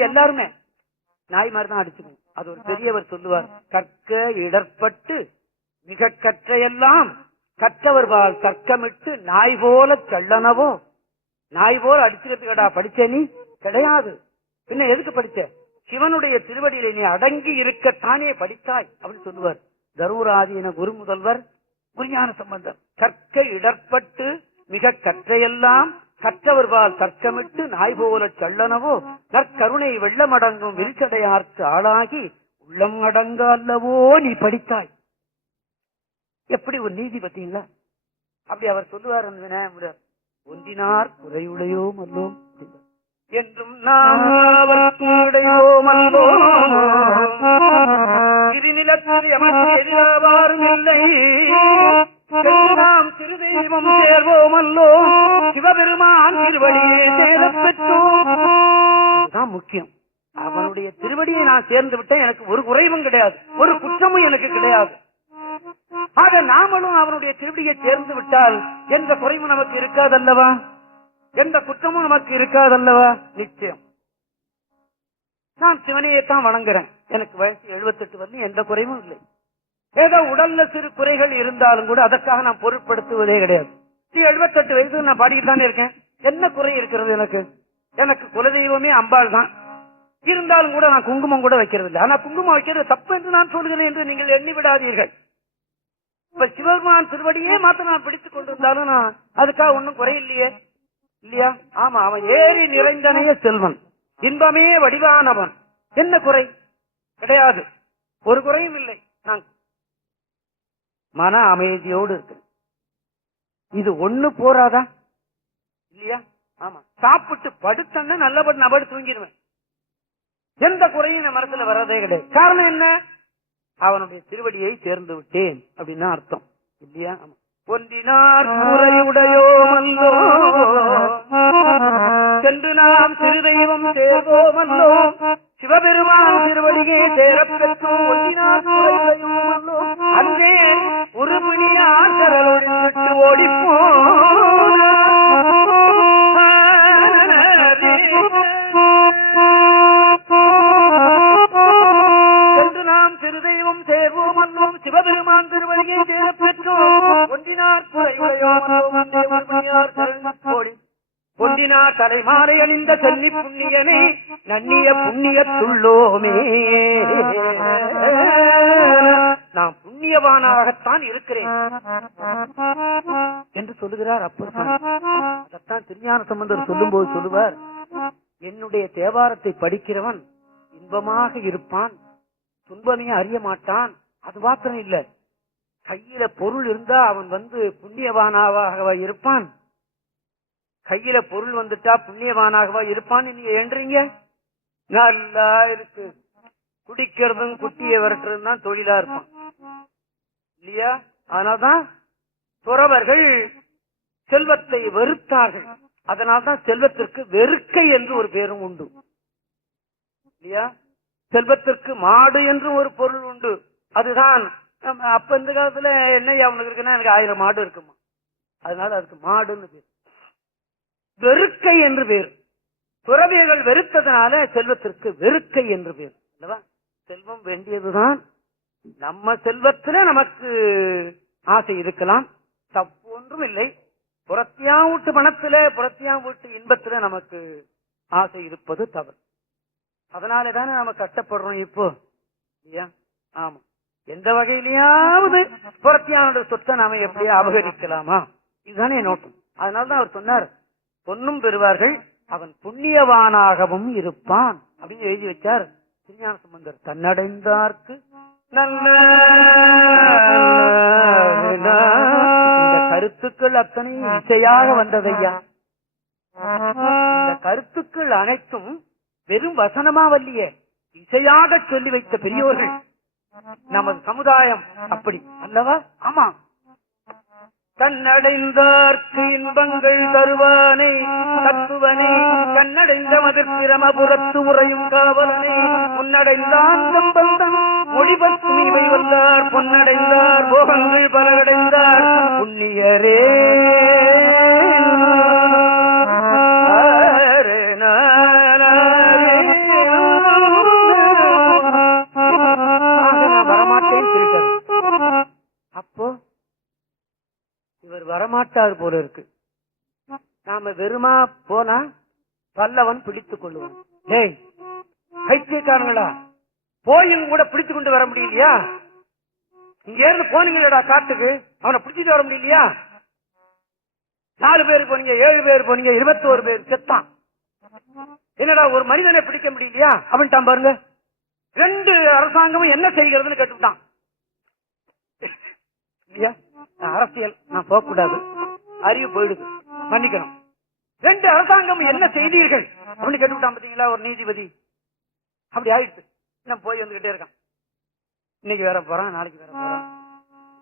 எல்லாருமே நாய் மாதிரி தான் அடிச்சுக்குவோம். அது ஒரு பெரியவர் சொல்லுவார், கற்க இடர்பட்டு மிக கற்றையெல்லாம் கற்றவர்பால் தர்க்கமிட்டு நாய் போல கள்ளனவோ. நாய் போல அடிச்சுக்கிறதுக்கடா படிச்சே நீ? கிடையாது. பின்ன எதுக்கு படிச்ச? சிவனுடைய திருவடியில நீ அடங்கி இருக்கத்தானே படித்தாய் அப்படின்னு சொல்லுவார் தருமராதீன குரு முதல்வர் குருஞான சம்பந்தர். கற்க இடர்பட்டு மிக கற்றையெல்லாம் கற்றவர்பால் தர்க்கமிட்டு நாய் போல கள்ளனவோ நற்கருணை வெள்ளமடங்கும் விரிச்சடையார்க்கு ஆளாகி உள்ளம் அடங்க அல்லவோ நீ படித்தாய். எப்படி ஒரு நீதி பத்தீங்களா? அப்படி அவர் சொல்லுவார். ஒன்றினார் குறையுடையோம் அல்லோம் என்றும் நாம் அவர்க்குடையோம் அல்லோம். திருநிலத்தில் எமக்கு எதிராவாரும் இல்லை. நாம் சிறு தெய்வம் சேர்வோம் அல்லோம். சிவபெருமான் திருவடியை சேரப் பெற்றோம். அதுதான் முக்கியம். அவனுடைய திருவடியை நான் சேர்ந்து விட்டேன். எனக்கு ஒரு குறைவும் கிடையாது, ஒரு குற்றமும் எனக்கு கிடையாது. ஆக நாமளும் அவனுடைய திருவடியை சேர்ந்து விட்டால் எந்த குறைவும் நமக்கு இருக்காதல்லவா? எந்த குற்றமும் நமக்கு இருக்காதல்லவா? நிச்சயம். நான் சிவனையைத்தான் வணங்குறேன். எனக்கு வயசு 78 வந்து எந்த குறைவும் இல்லை. ஏதோ உடல்ல சிறு குறைகள் இருந்தாலும் கூட அதற்காக நான் பொருட்படுத்துவதே கிடையாது. 78 வயசு நான் பாடிக்கிட்டு தானே இருக்கேன். என்ன குறை இருக்கிறது எனக்கு? எனக்கு குலதெய்வமே அம்பாள் தான். இருந்தாலும் கூட நான் குங்குமம் கூட வைக்கிறது இல்லை. ஆனா குங்குமம் வைக்கிறது தப்பு என்று நான் சொல்கிறேன் என்று நீங்கள் எண்ணி விடாதீர்கள். இப்ப சிவபெருமான் திருவடியே மாத்த நான் பிடித்துக் கொண்டிருந்தாலும் நான் அதுக்காக ஒன்னும் குறை இல்லையே, இல்லையா? ஆமா, அவன் ஏறி நிறைந்தனைய செல்வன், இன்பமே வடிவானவன். என்ன குறை? கிடையாது, ஒரு குறையும் இல்லை. நான் மன அமைதியோடு இருக்கு. இது ஒண்ணு போறாதா? இல்லையா? ஆமா, சாப்பிட்டு படுத்தன்னா நல்லபடி நபடி தூங்கிடுவேன். எந்த குறையும் என் மனசுல வர்றதே கிடையாது. காரணம் என்ன? அவனுடைய திருவடியை சேர்ந்து விட்டேன் அப்படின்னு அர்த்தம், இல்லையா? ஆமா. ஒன்றினார் குறையுடையோமல்லோ சென்று நாம் சிறு தெய்வம் சேர்வோமல்லோ சிவபெருமான் திருவடியை சேரப் பெற்றோம். ஒன்றினார் குறையுடையோமல்லோ அன்றே ஒரு பிணியார் கடலோடு ஓடிப்போம். சிவபெருமான் திருவடியை சேரப் பெற்றோம். ஒன்றினார் ஒன்றினார் தலைமாலை அணிந்த சென்னி புண்ணியனே நன்னிய புண்ணியத்துள்ளோமே. நான் புண்ணியவானாகத்தான் இருக்கிறேன் என்று சொல்லுகிறார். அப்பதான் அதைத்தான் திருஞான சம்பந்தர் சொல்லும் போது சொல்லுவார், என்னுடைய தேவாரத்தை படிக்கிறவன் இன்பமாக இருப்பான், துன்பமே அறிய மாட்டான். அது மாத்திரம் இல்ல, கையில பொருள் இருந்தா அவன் புண்ணியவானாக இருப்பான். கையில பொருள் வந்துட்டா புண்ணியவானாகவா இருப்பான்னு நீங்க என்றீங்க. நல்லா இருக்கு, குடிக்கிறதும் குட்டியை விரட்டுறதும் தான் தொழிலா இருப்பான், இல்லையா? அதனால்தான் துறவர்கள் செல்வத்தை வெறுத்தார்கள். அதனால்தான் செல்வத்திற்கு வெறுக்கை என்று ஒரு பேரும் உண்டு, இல்லையா? செல்வத்திற்கு மாடு என்று ஒரு பொருள் உண்டு. அதுதான் அப்ப இந்த காலத்துல என்ன அவனுக்கு இருக்குன்னா, எனக்கு 1000 மாடு இருக்குமா, அதனால அதுக்கு மாடுன்னு பேர். வெறுக்கை என்று பேர். துறவியர்கள் வெறுத்ததுனால செல்வத்திற்கு வெறுக்கை என்று பேர், அல்லவா? செல்வம் வேண்டியதுதான். நம்ம செல்வத்துல நமக்கு ஆசை இருக்கலாம், தப்பு ஒன்றும் இல்லை. புறத்தியா வீட்டு பணத்துல, புறத்தியா வீட்டு இன்பத்துல நமக்கு ஆசை இருப்பது தவறு. அதனாலதானே நம்ம கஷ்டப்படுறோம் இப்போ இல்லையா? ஆமா, எந்த வகையிலேயாவது புறத்தியான சொத்தை நாம எப்படியா அபகரிக்கலாமா, இதுதானே நோக்கம். அதனாலதான் அவர் சொன்னார், பொன்னும் பெறுவார்கள் அவன் புண்ணியவானாகவும் இருப்பான் அப்படின்னு எழுதி வச்சார் திருஞான சம்பந்தர். தன்னடைந்தார்க்கு நல்ல இந்த கருத்துக்கள் அத்தனை இசையாக வந்ததையா. இந்த கருத்துக்கள் அனைத்தும் வெறும் வசனமா வல்லியே, இசையாக சொல்லி வைத்த பெரியோர்கள். நமது சமுதாயம் அப்படி அல்லவா? ஆமா. தன்னடைந்தார்க்கு இன்பங்கள் தருவானே தத்துவனே, கண்ணடைந்த மதிர்பிரமபுரத்து உறையும் காவலனே, முன்னடைந்தான் செம்பந்தன் மொழிபத்தும் இவை வல்லார், பொன்னடைந்தார் போகங்கள் பலகடைந்தார் புண்ணியரே. அப்போ இவர் வரமாட்டார் போல இருக்கு. நாம வெறுமா போனா பல்லவன் பிடித்துக் கொள்ளுவான். டேய் பைத்தியக்காரங்களா, போயும் கூட பிடித்து கொண்டு வர முடியலையா? இங்க இருந்து போனீங்களா காட்டுக்கு, அவனை பிடிச்சிட்டு வர முடியலையா? 4 பேர் போனீங்க, 7 பேர் போனீங்க, 21 பேர் செத்தான். என்னடா ஒரு மனிதனை பிடிக்க முடியலையா அப்படின்ட்டான் பாருங்க. 2 அரசாங்கமும் என்ன செய்கிறதுன்னு கேட்டுட்டான். அரசியல் நான் போகக்கூடாது, அறிவு போயிடுது, மன்னிக்கணும். 2 அரசாங்கம் என்ன செய்தீர்கள் அப்படின்னு கேட்டுவிட்டான் பாத்தீங்களா ஒரு நீதிபதி. அப்படி ஆயிடுச்சு. நான் போய் வந்துகிட்டே இருக்கான். இன்னைக்கு வேற போறான், நாளைக்கு வேற போறான்,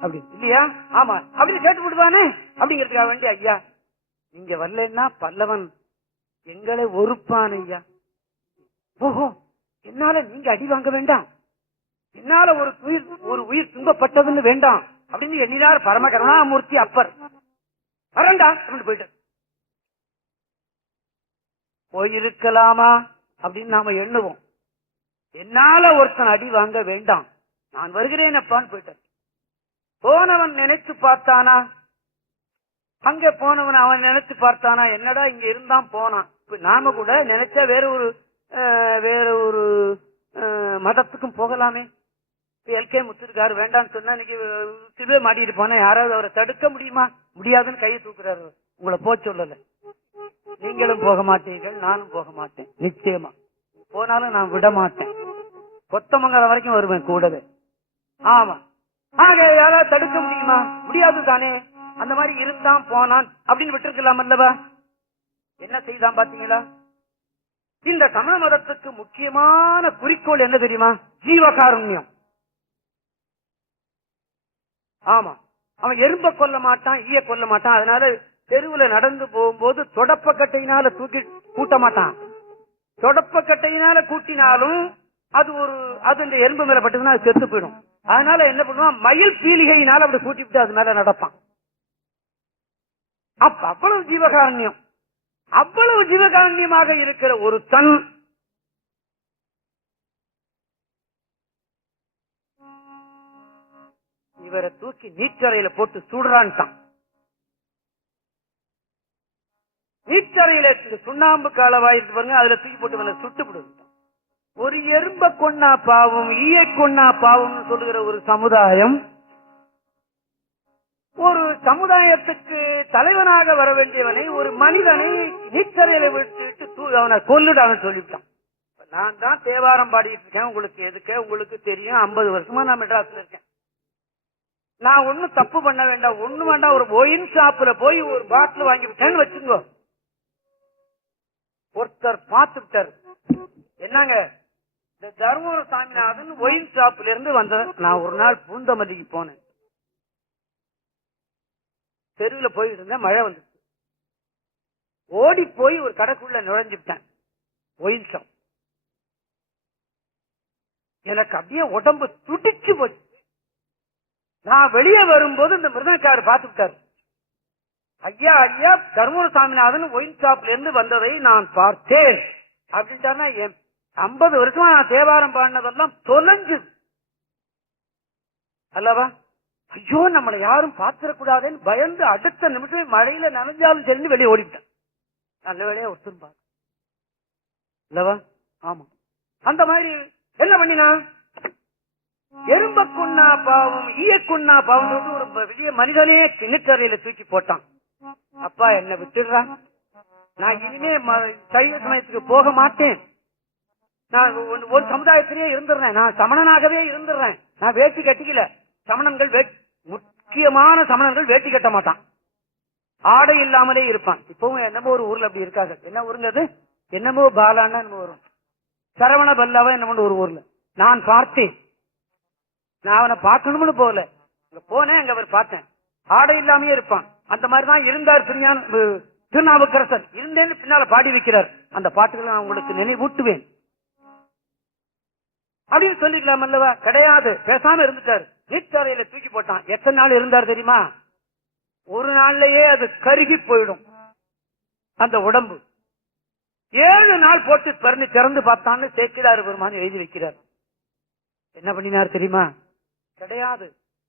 அப்படி இல்லையா? ஆமா, அப்படின்னு கேட்டு விடுவானே. அப்படிங்கிறதுக்காக வேண்டிய ஐயா நீங்க வரலன்னா பல்லவன் எங்களை ஒருப்பான் ஐயா. ஓஹோ, என்னால நீங்க அடி வாங்க வேண்டாம், என்னால ஒரு உயிர் துன்பப்பட்டதுன்னு வேண்டாம் அப்படின்னு எண்ணினார் பரம கருணாமூர்த்தி அப்பர். வரண்டா அப்படின்னு போயிட்டு போயிருக்கலாமா அப்படின்னு நாம எண்ணுவோம். என்னால ஒருத்தன் அடி வாங்க வேண்டாம், நான் வருகிறேன் அப்பான்னு போயிட்டான். போனவன் நினைச்சு பார்த்தானா? அங்க போனவன் அவன் நினைச்சு பார்த்தானா? என்னடா இங்க இருந்தான் போனான். நாம கூட நினைச்சா வேற ஒரு மதத்துக்கும் போகலாமே. எல்கே முத்திருக்காரு வேண்டாம்னு சொன்னா இன்னைக்கு சிலுவை மாட்டிட்டு போனா யாராவது அவரை தடுக்க முடியுமா? முடியாதுன்னு கையை தூக்குறாரு. உங்களை போக சொல்லல, நீங்களும் போக மாட்டீர்கள், நானும் போக மாட்டேன். நிச்சயமா போனாலும் நான் விட மாட்டேன். கொத்தமங்கலம் வரைக்கும் வருவேன் கூடவே. ஆமா, ஆக யாராவது தடுக்க முடியுமா? முடியாது தானே. அந்த மாதிரி இருந்தான் போனான் அப்படின்னு விட்டுருக்கலாம் அல்லவா? என்ன செய்தான் பாத்தீங்களா? இந்த தமிழ மதத்துக்கு முக்கியமான குறிக்கோள் என்ன தெரியுமா? ஜீவகாருண்யம். ஆமா, அவன் எறும்ப கொல்ல மாட்டான், ஈய கொல்ல மாட்டான். அதனால தெருவுல நடந்து போகும்போது தொடப்பக்கட்டையினால தூக்கி கூட்ட மாட்டான். தொடப்பக்கட்டையினால கூட்டினாலும் அது இந்த எறும்பு மேல பட்டதுன்னா அது செத்து போயிடும். அதனால என்ன பண்ணுவான், மயில் பீலிகையினால அப்படி கூட்டிவிட்டு அது மேல நடப்பான். அப்ப அவ்வளவு ஜீவகாருண்யம். அவ்வளவு ஜீவகாருண்யமாக இருக்கிற ஒரு தன் இவரை தூக்கி நீச்சரையில போட்டு சுடுறான்ட்டான். நீச்சரையில சுண்ணாம்பு காலவாயிட்டு பாருங்க, அதுல தூக்கி போட்டு சுட்டு விடுவான். ஒரு எறும்ப கொன்னா பாவம், ஈய கொன்னா பாவம் சொல்லுகிற ஒரு சமுதாயம், ஒரு சமுதாயத்துக்கு தலைவனாக வர வேண்டியவனை ஒரு மனிதனை நீச்சரையில விட்டுட்டு அவனை கொல்லுடான்னு சொல்லிவிட்டான். நான் தான் தேவாரம் பாடிட்டு இருக்கேன், உங்களுக்கு எதுக்கு? உங்களுக்கு தெரியும், 50 வருஷமா நான் மெட்ராஸ்ல இருக்கேன். நான் ஒண்ணும் தப்பு பண்ண வேண்டாம், ஒண்ணு வேண்டாம். ஒரு ஒயின் ஷாப்ல போய் ஒரு பாட்டில் வாங்கி விட்டேன்னு வச்சுங்க. ஒருத்தர் பார்த்து விட்டார், என்னங்க இந்த தர்மபுர சாமிநாதன் ஒயின் ஷாப்ல இருந்து வந்த. நான் ஒரு நாள் பூந்தமல்லிக்கு போனேன், தெருவில் போயிட்டு இருந்தேன், மழை வந்துச்சு. ஓடி போய் ஒரு கடைக்குள்ள நுழைஞ்சுட்டேன், ஒயின் ஷாப். எனக்கு அப்படியே உடம்பு துடிச்சு போச்சு. நான் வெளியே வரும்போது இந்த மிருதக்காரர் பார்த்து விட்டார். ஐயா ஐயா, தர்மபுர சாமிநாதன் ஒயின் ஷாப்ல இருந்து வந்ததை நான் பார்த்தேன் அப்படின்ட்டாருன்னா, 50 வருஷமா நான் தேவாரம் பாடினதெல்லாம் தொலைஞ்சு அல்லவா? ஐயோ நம்மளை யாரும் பாத்திரக்கூடாதுன்னு பயந்து அடுத்த நிமிஷமே மழையில நனைஞ்சாலும் சரின்னு வெளியே ஓடிவிட்டேன். நல்ல வேலையா ஒருத்தரும் இல்லவா? ஆமா. அந்த மாதிரி என்ன பண்ணினா, எறும்ப கொன்னா பாவம் ஈய கொன்னா பாவம் சொல்லிட்டு ஒரு பெரிய மனிதனே கிணற்றறையில தூக்கி போட்டான். அப்பா என்ன விட்டுடுறா, நான் இனிமே சைவ சமயத்துக்கு போக மாட்டேன், நான் ஒரு சமுதாயத்திலேயே இருந்துடுறேன், நான் சமணனாகவே இருந்துடுறேன், நான் வேட்டி கட்டிக்கல. சமணன்கள் முக்கியமான சமணன்கள் வேட்டி கட்ட மாட்டான், ஆடை இல்லாமலே இருப்பான். இப்பவும் என்னமோ ஒரு ஊர்ல அப்படி இருக்காங்க. என்ன ஊருங்க அது? என்னமோ பாலான்னா நம்ம வரும், சரவண பல்லாவா என்ன ஒரு ஊர்ல நான் பார்த்தேன். நான் அவனை பார்க்கணும்னு போகல, அங்க போனேன், அங்க அவர் பார்த்தேன், ஆடை இல்லாமே இருப்பான். அந்த மாதிரிதான் இருந்தார் திருநாவுக்கரசர். இருந்தேன்னு பின்னால பாடி வைக்கிறார். அந்த பாட்டுகளை நான் உங்களுக்கு நினைவூட்டுவேன் அப்படின்னு சொல்லிக்கலாம் அல்லவா? கிடையாது, பேசாம இருந்துட்டார். நீச்சரையில தூக்கி போட்டான். எத்தனை நாள் இருந்தார் தெரியுமா? ஒரு நாள்லயே அது கருகி போயிடும் அந்த உடம்பு. 7 நாள் போட்டு பறந்து திறந்து பார்த்தான்னு சேக்கிடார் பெருமான் எழுதி வைக்கிறார். என்ன பண்ணினார் தெரியுமா? கிடையாது,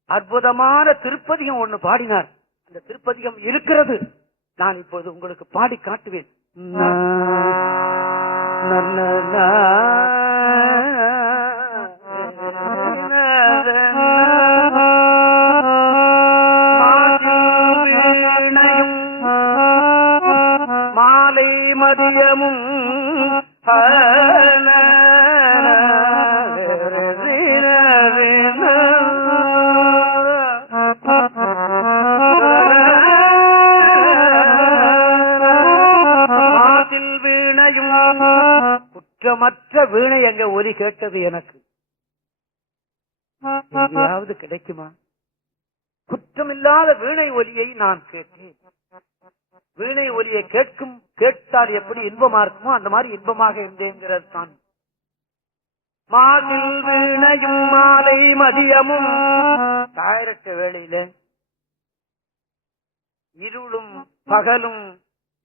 அற்புதமான திருப்பதிகம் ஒண்ணு பாடினார். அந்த திருப்பதிகம் இருக்கிறது, நான் இப்போது உங்களுக்கு பாடி காட்டுவேன். மாலை மதியமும் குற்றமற்ற வீணை எங்க ஒலி கேட்டது எனக்கு. எங்கேயாவது கிடைக்குமா? குற்றமில்லாத வீணை ஒலியை நான் கேட்டேன். வீணை ஒலியை கேட்டால் எப்படி இன்பமா இருக்குமோ அந்த மாதிரி இன்பமாக இருந்தேங்கிறது தான். மாசில் வீணையும் மாலை மதியமும், தாயிரட்ட வேளையில இருளும் பகலும்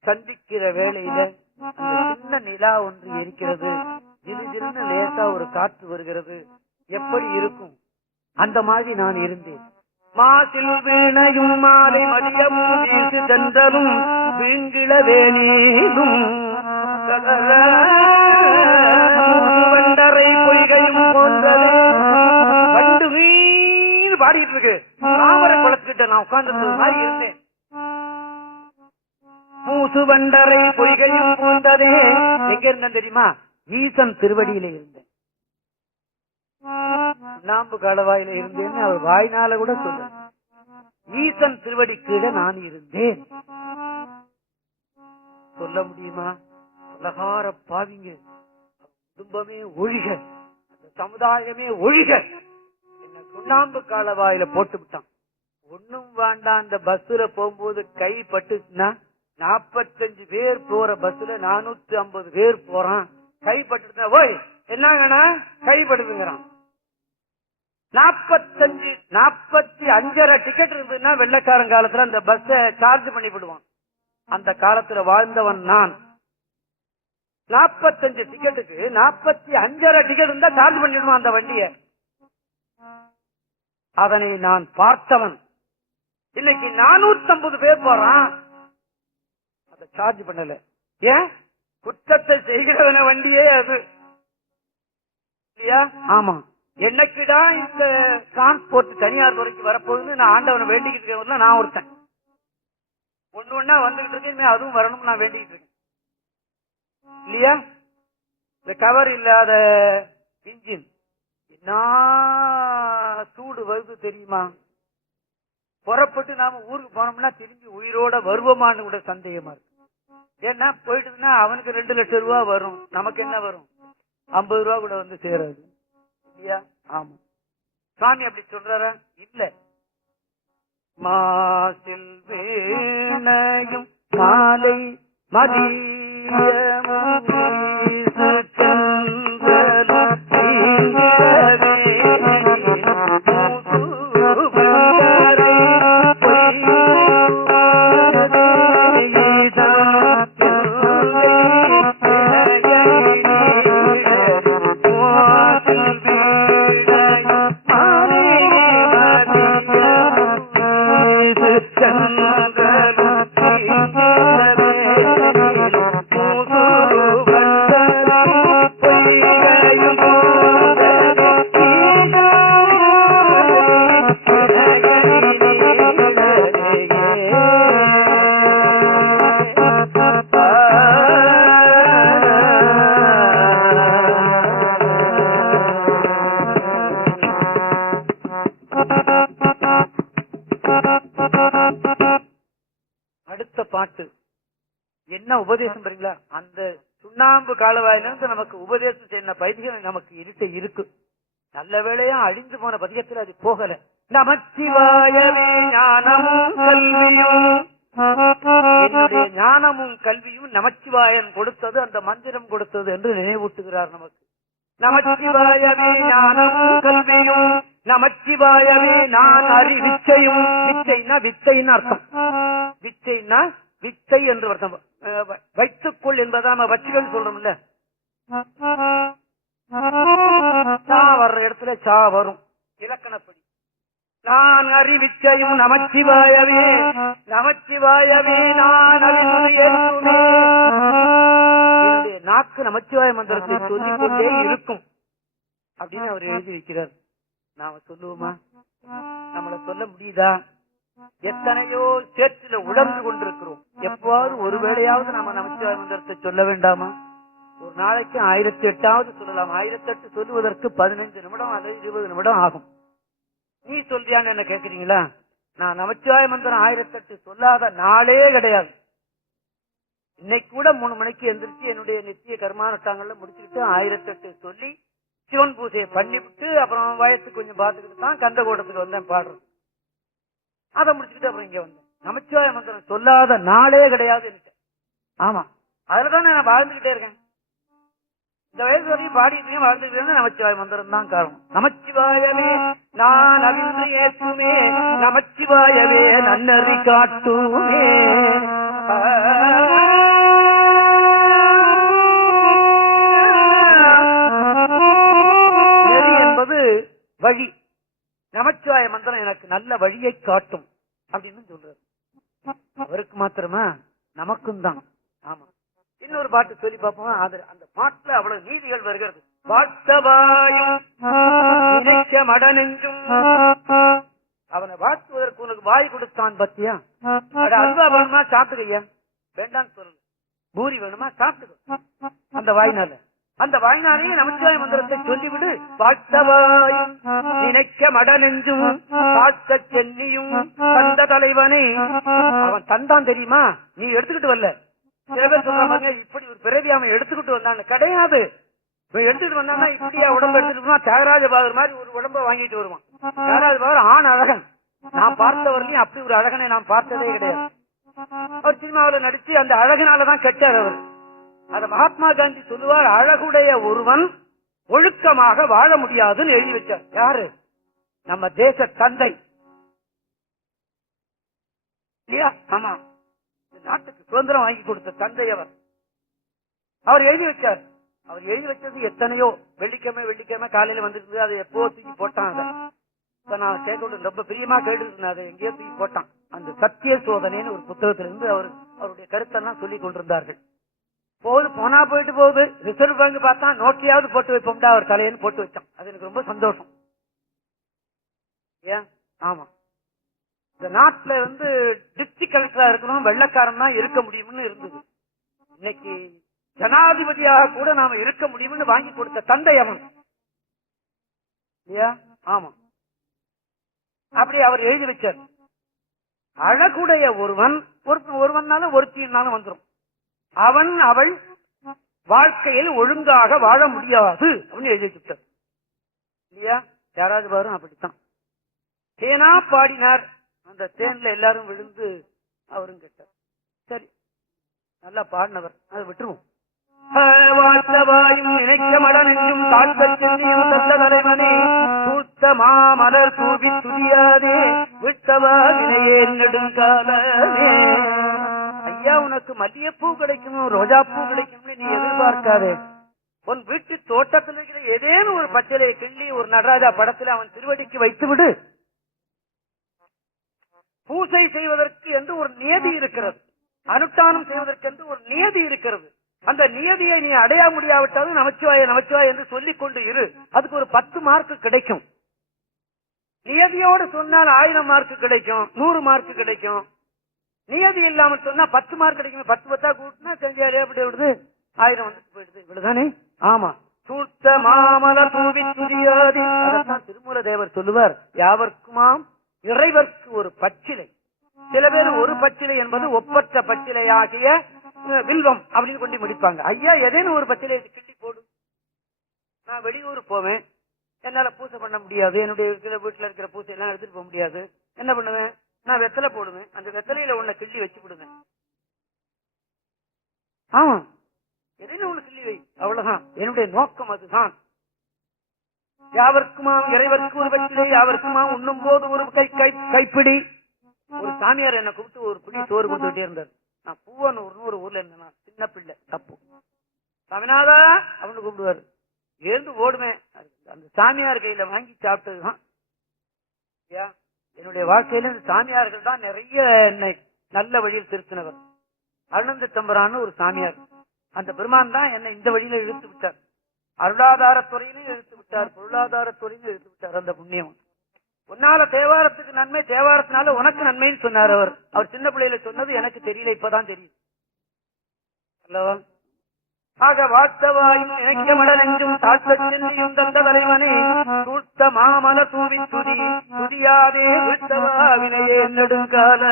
சந்திக்கிற வேளையில சின்ன நிலா ஒன்று இருக்கிறது, திடீர்னு லேசா ஒரு காற்று வருகிறது, எப்படி இருக்கும்? அந்த மாதிரி நான் இருந்தேன். மாசில் வீணையும் மாலை மதியமும் வீசு தென்றலும் வீங்கிள வேணீரும் வண்டரை பொய்கையும் போன்றதே. வண்டு மீன் பாடிட்டு இருக்கு, தாமர குளத்துக்கிட்ட நான் உட்கார்ந்து மாதிரி இருந்தேன். மூசு வண்டரை பொய்கையும் போன்றதே. எங்க இருந்தேன் தெரியுமா? ஈசன் திருவடியில இருந்தேன். நாம்பு காலவாயில இருந்தேன்னு அவர் வாய்னால கூட சொல்ல. ஈசன் திருவடி கீழே நான் இருந்தேன். சொல்ல முடியுமா? உலகார பாவிங்க, குடும்பமே ஒழிக, அந்த சமுதாயமே ஒழிக, என்ன சுண்ணாம்பு காலவாயில போட்டு விட்டான். ஒண்ணும் வேண்டாம். அந்த பஸ்ல போகும்போது கை பட்டுச்சுன்னா 45 பேர் போற பஸ்ல 450 பேர் போறான். கை பட்டு ஓய் என்னங்கன்னா கை படுதுங்கிறான். 45 டிக்கெட் இருந்ததுன்னா வெள்ளக்காரன் காலத்துல அந்த பஸ் சார்ஜ் பண்ணி விடுவான். அந்த காலத்துல வாழ்ந்தவன் நான். 45 டிக்கெட்டுக்கு 45 டிக்கெட் இருந்தா சார்ஜ் பண்ணிடுவான் அந்த வண்டிய. அதனை நான் பார்த்தவன். இன்னைக்கு 450 பேர் போறான், அதை சார்ஜ் பண்ணல. ஏன்? குற்றத்தை செய்கிறவன வண்டியே அது இல்லையா? ஆமா. என்னைக்குடா இந்த டிரான்ஸ்போர்ட் தனியார் துறைக்கு வரப்போகுதுன்னு நான் ஆண்டவனை வேண்டிக்கிட்டு இருக்கேன். நான் ஒருத்தன் ஒண்ணு வந்துகிட்டு இருக்கேன், அதுவும் வரணும் நான் வேண்டிக்கிட்டு இருக்கேன் இல்லையா? இந்த கவர் இல்லாத இன்ஜின் என்ன சூடு வருது தெரியுமா? புறப்பட்டு நாம ஊருக்கு போனோம்னா திரும்பி உயிரோட வருவோமான்னு கூட சந்தேகமா இருக்கு. ஏன்னா போயிட்டுன்னா அவனுக்கு 2 லட்சம் ரூபாய் வரும், நமக்கு என்ன வரும்? 50 ரூபா கூட வந்து சேராது இல்லையா? ஆமா. சாமி அப்படி சொல்றாரா? இல்ல. மாசில் வீணையும் மாலை மதியமும் அடுத்த பாட்டு என்ன உபதேசம் பாருங்களா? அந்த சுண்ணாம்பு காலவாயிலிருந்து நமக்கு உபதேசம் செய்ய பதிகம் நமக்கு இருக்க இருக்கு. நல்ல வேளையா அழிந்து போன பதிகத்தில் அது போகல. நமச்சிவாயவே ஞானமும் கல்வியும், என்னுடைய ஞானமும் கல்வியும் நமச்சிவாயன் கொடுத்தது, அந்த மந்திரம் கொடுத்தது என்று நினைவூட்டுகிறார் நமக்கு. நமச்சிவாயவே ஞானமும் கல்வியும், நமச்சிவாயவே நான் அறிவிச்சையும். விச்சைனா வித்தைன்னு அர்த்தம். விச்சைனா வித்தை என்று அர்த்தம். வைத்துக்கொள் என்பதா நம்ம வச்சுகள் சொல்றோம்ல. சா வர்ற இடத்துல சா வரும் இலக்கணப்படி. நான் அறிவிச்சையும் நமச்சிவாயவே, நமச்சிவாயவே நான் அறிவுமே. நாக்கு நமச்சிவாய மந்திரத்தை சொல்லிக் கொண்டே இருக்கும் அப்படின்னு அவர் எழுதி வைக்கிறார். நாம சொல்லுவோமா? நம்மள சொல்ல முடியுதா? எத்தனையோ சேற்றில உழந்து கொண்டிருக்கிறோம். எப்பாவது ஒரு வேளையாவது நாம நமச்சிவாய மந்திரத்தை சொல்ல வேண்டாமா? ஒரு நாளைக்கு 1008 சொல்லலாம். 1008 சொல்லுவதற்கு 15 நிமிடம் அல்லது 20 நிமிடம் ஆகும். நீ சொல்றியான்னு என்ன கேக்குறீங்களா? நான் நமச்சிவாய மந்திரம் 1008 சொல்லாத நாளே கிடையாது. இன்னைக்கு கூட 3 மணிக்கு எந்திரிச்சு என்னுடைய நித்திய கர்மானுஷ்டாங்கள்ல முடிச்சுக்கிட்டு 1008 சொல்லி சிவன் பூஜையை பண்ணிவிட்டு அப்புறம் வயசுக்கு கொஞ்சம் பார்த்துக்கிட்டு தான் கந்தகோட்டத்துக்கு வந்தேன் பாடுறது. அதை முடிச்சுக்கிட்டு அப்புறம் இங்க வந்தேன். நமச்சிவாய மந்திரம் சொல்லாத நாளே கிடையாது எனக்கு. ஆமா, அதுலதான் நான் வாழ்ந்துகிட்டே இருக்கேன். இந்த வயசு வரையும் பாடிட்டு வாழ்ந்துக்கிட்டே நமச்சிவாய மந்திரம் தான் காரணம். நமச்சிவாயவே நான் அவின்று ஏற்றுமே, நமச்சிவாயவே நன்னறி காட்டுமே. நெறி என்பது வழி. நமச்சிவாய மந்திரம் எனக்கு நல்ல வழியை காட்டும் அப்படின்னு சொல்றாரு. அவருக்கு மாத்திரமா? நமக்கும் தான். ஆமா, இன்னொரு பாட்டு சொல்லி பார்ப்போம். அந்த பாட்டுல அவ்வளவு நீதிகள் வருகிறது. வாழ்த்தவாயும் நினைக்க மடனெஞ்சும், அவனை வாழ்த்துவதற்கு உனக்கு வாய் கொடுத்தான் பத்தியா? அல்வா வேணுமா சாப்பிடுங்க, வேண்டான்னு சொல்லு. பூரி வேணுமா சாப்பிட்டு அந்த வாய்னால. அந்த வாய்னாலேயே நமச்சிவாய மந்திரத்தை சொல்லிவிடு. வாழ்த்தவாயும் நினைக்க மடனெஞ்சும் காத்த சென்னியும் தந்த தலைவனே. அவன் தந்தான் தெரியுமா? நீ எடுத்துக்கிட்டு வரல. சில பேர் சொல்றாங்க இப்படி ஒரு பிறவி அவன் எடுத்துக்கிட்டு வந்தான்னு. கிடையாது. எடுத்துட்டு வந்தான்னா இப்படியா உடம்பு எடுத்துட்டு தியாகராஜ பாகர் மாதிரி ஒரு உடம்ப வாங்கிட்டு வருவான். தியாகராஜ பாகர் ஆண் அழகன். நான் பார்த்தவரையும் அப்படி ஒரு அழகனை நான் பார்த்ததே கிடையாது. அவர் சினிமாவில் நடிச்சு அந்த அழகினாலதான் கெட்டார் அவர். அத மகாத்மா காந்தி சொல்லுவார், அழகுடைய ஒருவன் ஒழுக்கமாக வாழ முடியாதுன்னு எழுதி வச்சார். யாரு? நம்ம தேச தந்தை இல்லையா? ஆமா, நாட்டுக்கு சுதந்திரம் வாங்கி கொடுத்த தந்தை அவர். அவர் எழுதி வச்சார். அவர் எழுதி வச்சது எத்தனையோ. வெள்ளிக்கிழமை காலையில வந்துட்டு அதை எப்போ தூக்கி போட்டான். அதை நான் கேட்க ரொம்ப பிரியமா கேட்டு அதை எங்கேயோ தூக்கி போட்டான். அந்த சத்திய சோதனைன்னு ஒரு புத்தகத்திலிருந்து அவருடைய கருத்தெல்லாம் சொல்லிக் கொண்டிருந்தார்கள். போனா போயிட்டு போகுது. ரிசர்வ் பேங்க் பார்த்தா நோட்டையாவது போட்டு வைப்போம்டா அவர் தலையின்னு போட்டு வச்சான். அது எனக்கு ரொம்ப சந்தோஷம். ஏன்? ஆமா, இந்த நாட்டுல டிஸ்ட்ரிக்ட் கலெக்டரா இருக்கணும் வெள்ளக்காரன் தான் இருக்க முடியும்னு இருந்தது. இன்னைக்கு ஜனாதிபதியாக கூட நாம இருக்க முடியும்னு வாங்கி கொடுத்த தந்தை அவன். ஆமா, அப்படி அவர் எழுதி வச்சார். அழகுடைய ஒருவன்னாலும் ஒருத்தினாலும் வந்துடும். அவன் அவள் வாழ்க்கையில் ஒழுங்காக வாழ முடியாது அப்படின்னு எழுதி வச்சுட்டார் இல்லையா? யாராவது வரும் அப்படித்தான். தேனா பாடினார். அந்த தேன்ல எல்லாரும் விழுந்து அவரும் கேட்டார். சரி, நல்லா பாடினவர், அதை விட்டுருவோம். வாழ்த்தவாயும் நினைக்க மடனெஞ்சும் காட்ட சென்னியும் தந்த தலைவனே, சூத்த மாமலர் தூவி துதியாதே விட்டவா நிலையே நெடுங்காலமே. ஐயா, உனக்கு மல்லிகைப்பூ கிடைக்கணும், ரோஜா பூ கிடைக்கணும்னு நீ எதிர்பார்க்காதே. உன் வீட்டு தோட்டத்தில் இருக்கிற ஏதேனும் ஒரு பச்சலையை கிள்ளி ஒரு நடராஜா படத்தில் அவன் திருவடிக்கு வைத்து விடு. பூஜை செய்வதற்கு என்று ஒரு நியதி இருக்கிறது, அனுஷ்டானம் செய்வதற்கு என்று ஒரு நியதி இருக்கிறது. அந்த நியதியை நீ அடைய முடியாவிட்டாலும் நமச்சிவாய நமச்சிவாய என்று சொல்லிக் கொண்டு இரு. அதுக்கு ஒரு 10 மார்க் கிடைக்கும். நியதியோடு சொன்னால் 1000 மார்க் கிடைக்கும், 100 மார்க் கிடைக்கும். நியதி இல்லாமல் சொன்னா 10 மார்க் கிடைக்கும். 10 10 கூட்டினா செஞ்சாலே அப்படி விடுது, 1000 வந்துட்டு போயிடுது. இவ்வளவுதானே? ஆமா, சூத்த மாமல தூவி துதியாதி. அதான் திருமூல தேவர் சொல்லுவார், யாவர்க்குமாம் இறைவர்க்கு ஒரு பச்சிலை சில பேர் ஒரு பச்சிலை என்பது ஒப்பற்ற பச்சிலையாகிய வில்வம் அப்படின்னு கொண்டு முடிப்பாங்க. ஐயா எதேனும் ஒரு பச்சிலை கிள்ளி போடு. நான் வெளியூர் போவேன், என்னால பூசை பண்ண முடியாது, என்னுடைய வீட்டுல இருக்கிற பூசை எல்லாம் எடுத்துட்டு போக முடியாது. என்ன பண்ணுவேன், நான் வெத்தலை போடுவேன், அந்த வெத்தலையில உன்னை கிள்ளி வச்சு விடுவேன். ஆமா, எதேனும் ஒண்ணு கிள்ளி வை, அவ்வளவுதான் என்னுடைய நோக்கம். அதுதான். யாவருக்குமா இறைவருக்கு ஒரு பச்சிலை, யாவருக்குமா உண்ணும் போது ஒரு கைப்பிடி. ஒரு சாமியார் என்னை கூப்பிட்டு ஒரு பிடி சோறு கொடுத்துட்டே இருந்தார். நான் பூவனூர்னு ஒரு ஊர்ல இருந்தேன், சின்ன பிள்ளை, தப்பு. சாமிநாதா அப்படின்னு கூப்பிடுவாரு. எழுந்து ஓடுவேன். அந்த சாமியார் கையில வாங்கி சாப்பிட்டதுதான் என்னுடைய வாழ்க்கையில. இந்த சாமியார்கள் தான் நிறைய என்னை நல்ல வழியில் திருத்தினவர். அருணந்த தம்பரான்னு ஒரு சாமியார், அந்த பெருமான் தான் என்னை இந்த வழியில இழுத்து விட்டார். அருளாதாரத்துறையிலும் இழுத்து விட்டார், பொருளாதாரத்துறையிலும் இழுத்து விட்டார். அந்த புண்ணியம் உன்னால தேவாரத்துக்கு நன்மை, தேவாரத்தினால உனக்கு நன்மைன்னு சொன்னார் அவர். அவர் சின்ன பிள்ளையில சொன்னது எனக்கு தெரியல, இப்பதான் தெரியும் அல்லவா. ஆக வாழ்த்தவாயும் இணைக்க மட நெஞ்சும் தாழ்த்த சென்னியும் தந்த தலைவனே சூழ்த்த மாமல தூவி துதி துதியாதே விழ்த்தவா வினையே நெடுங்கால.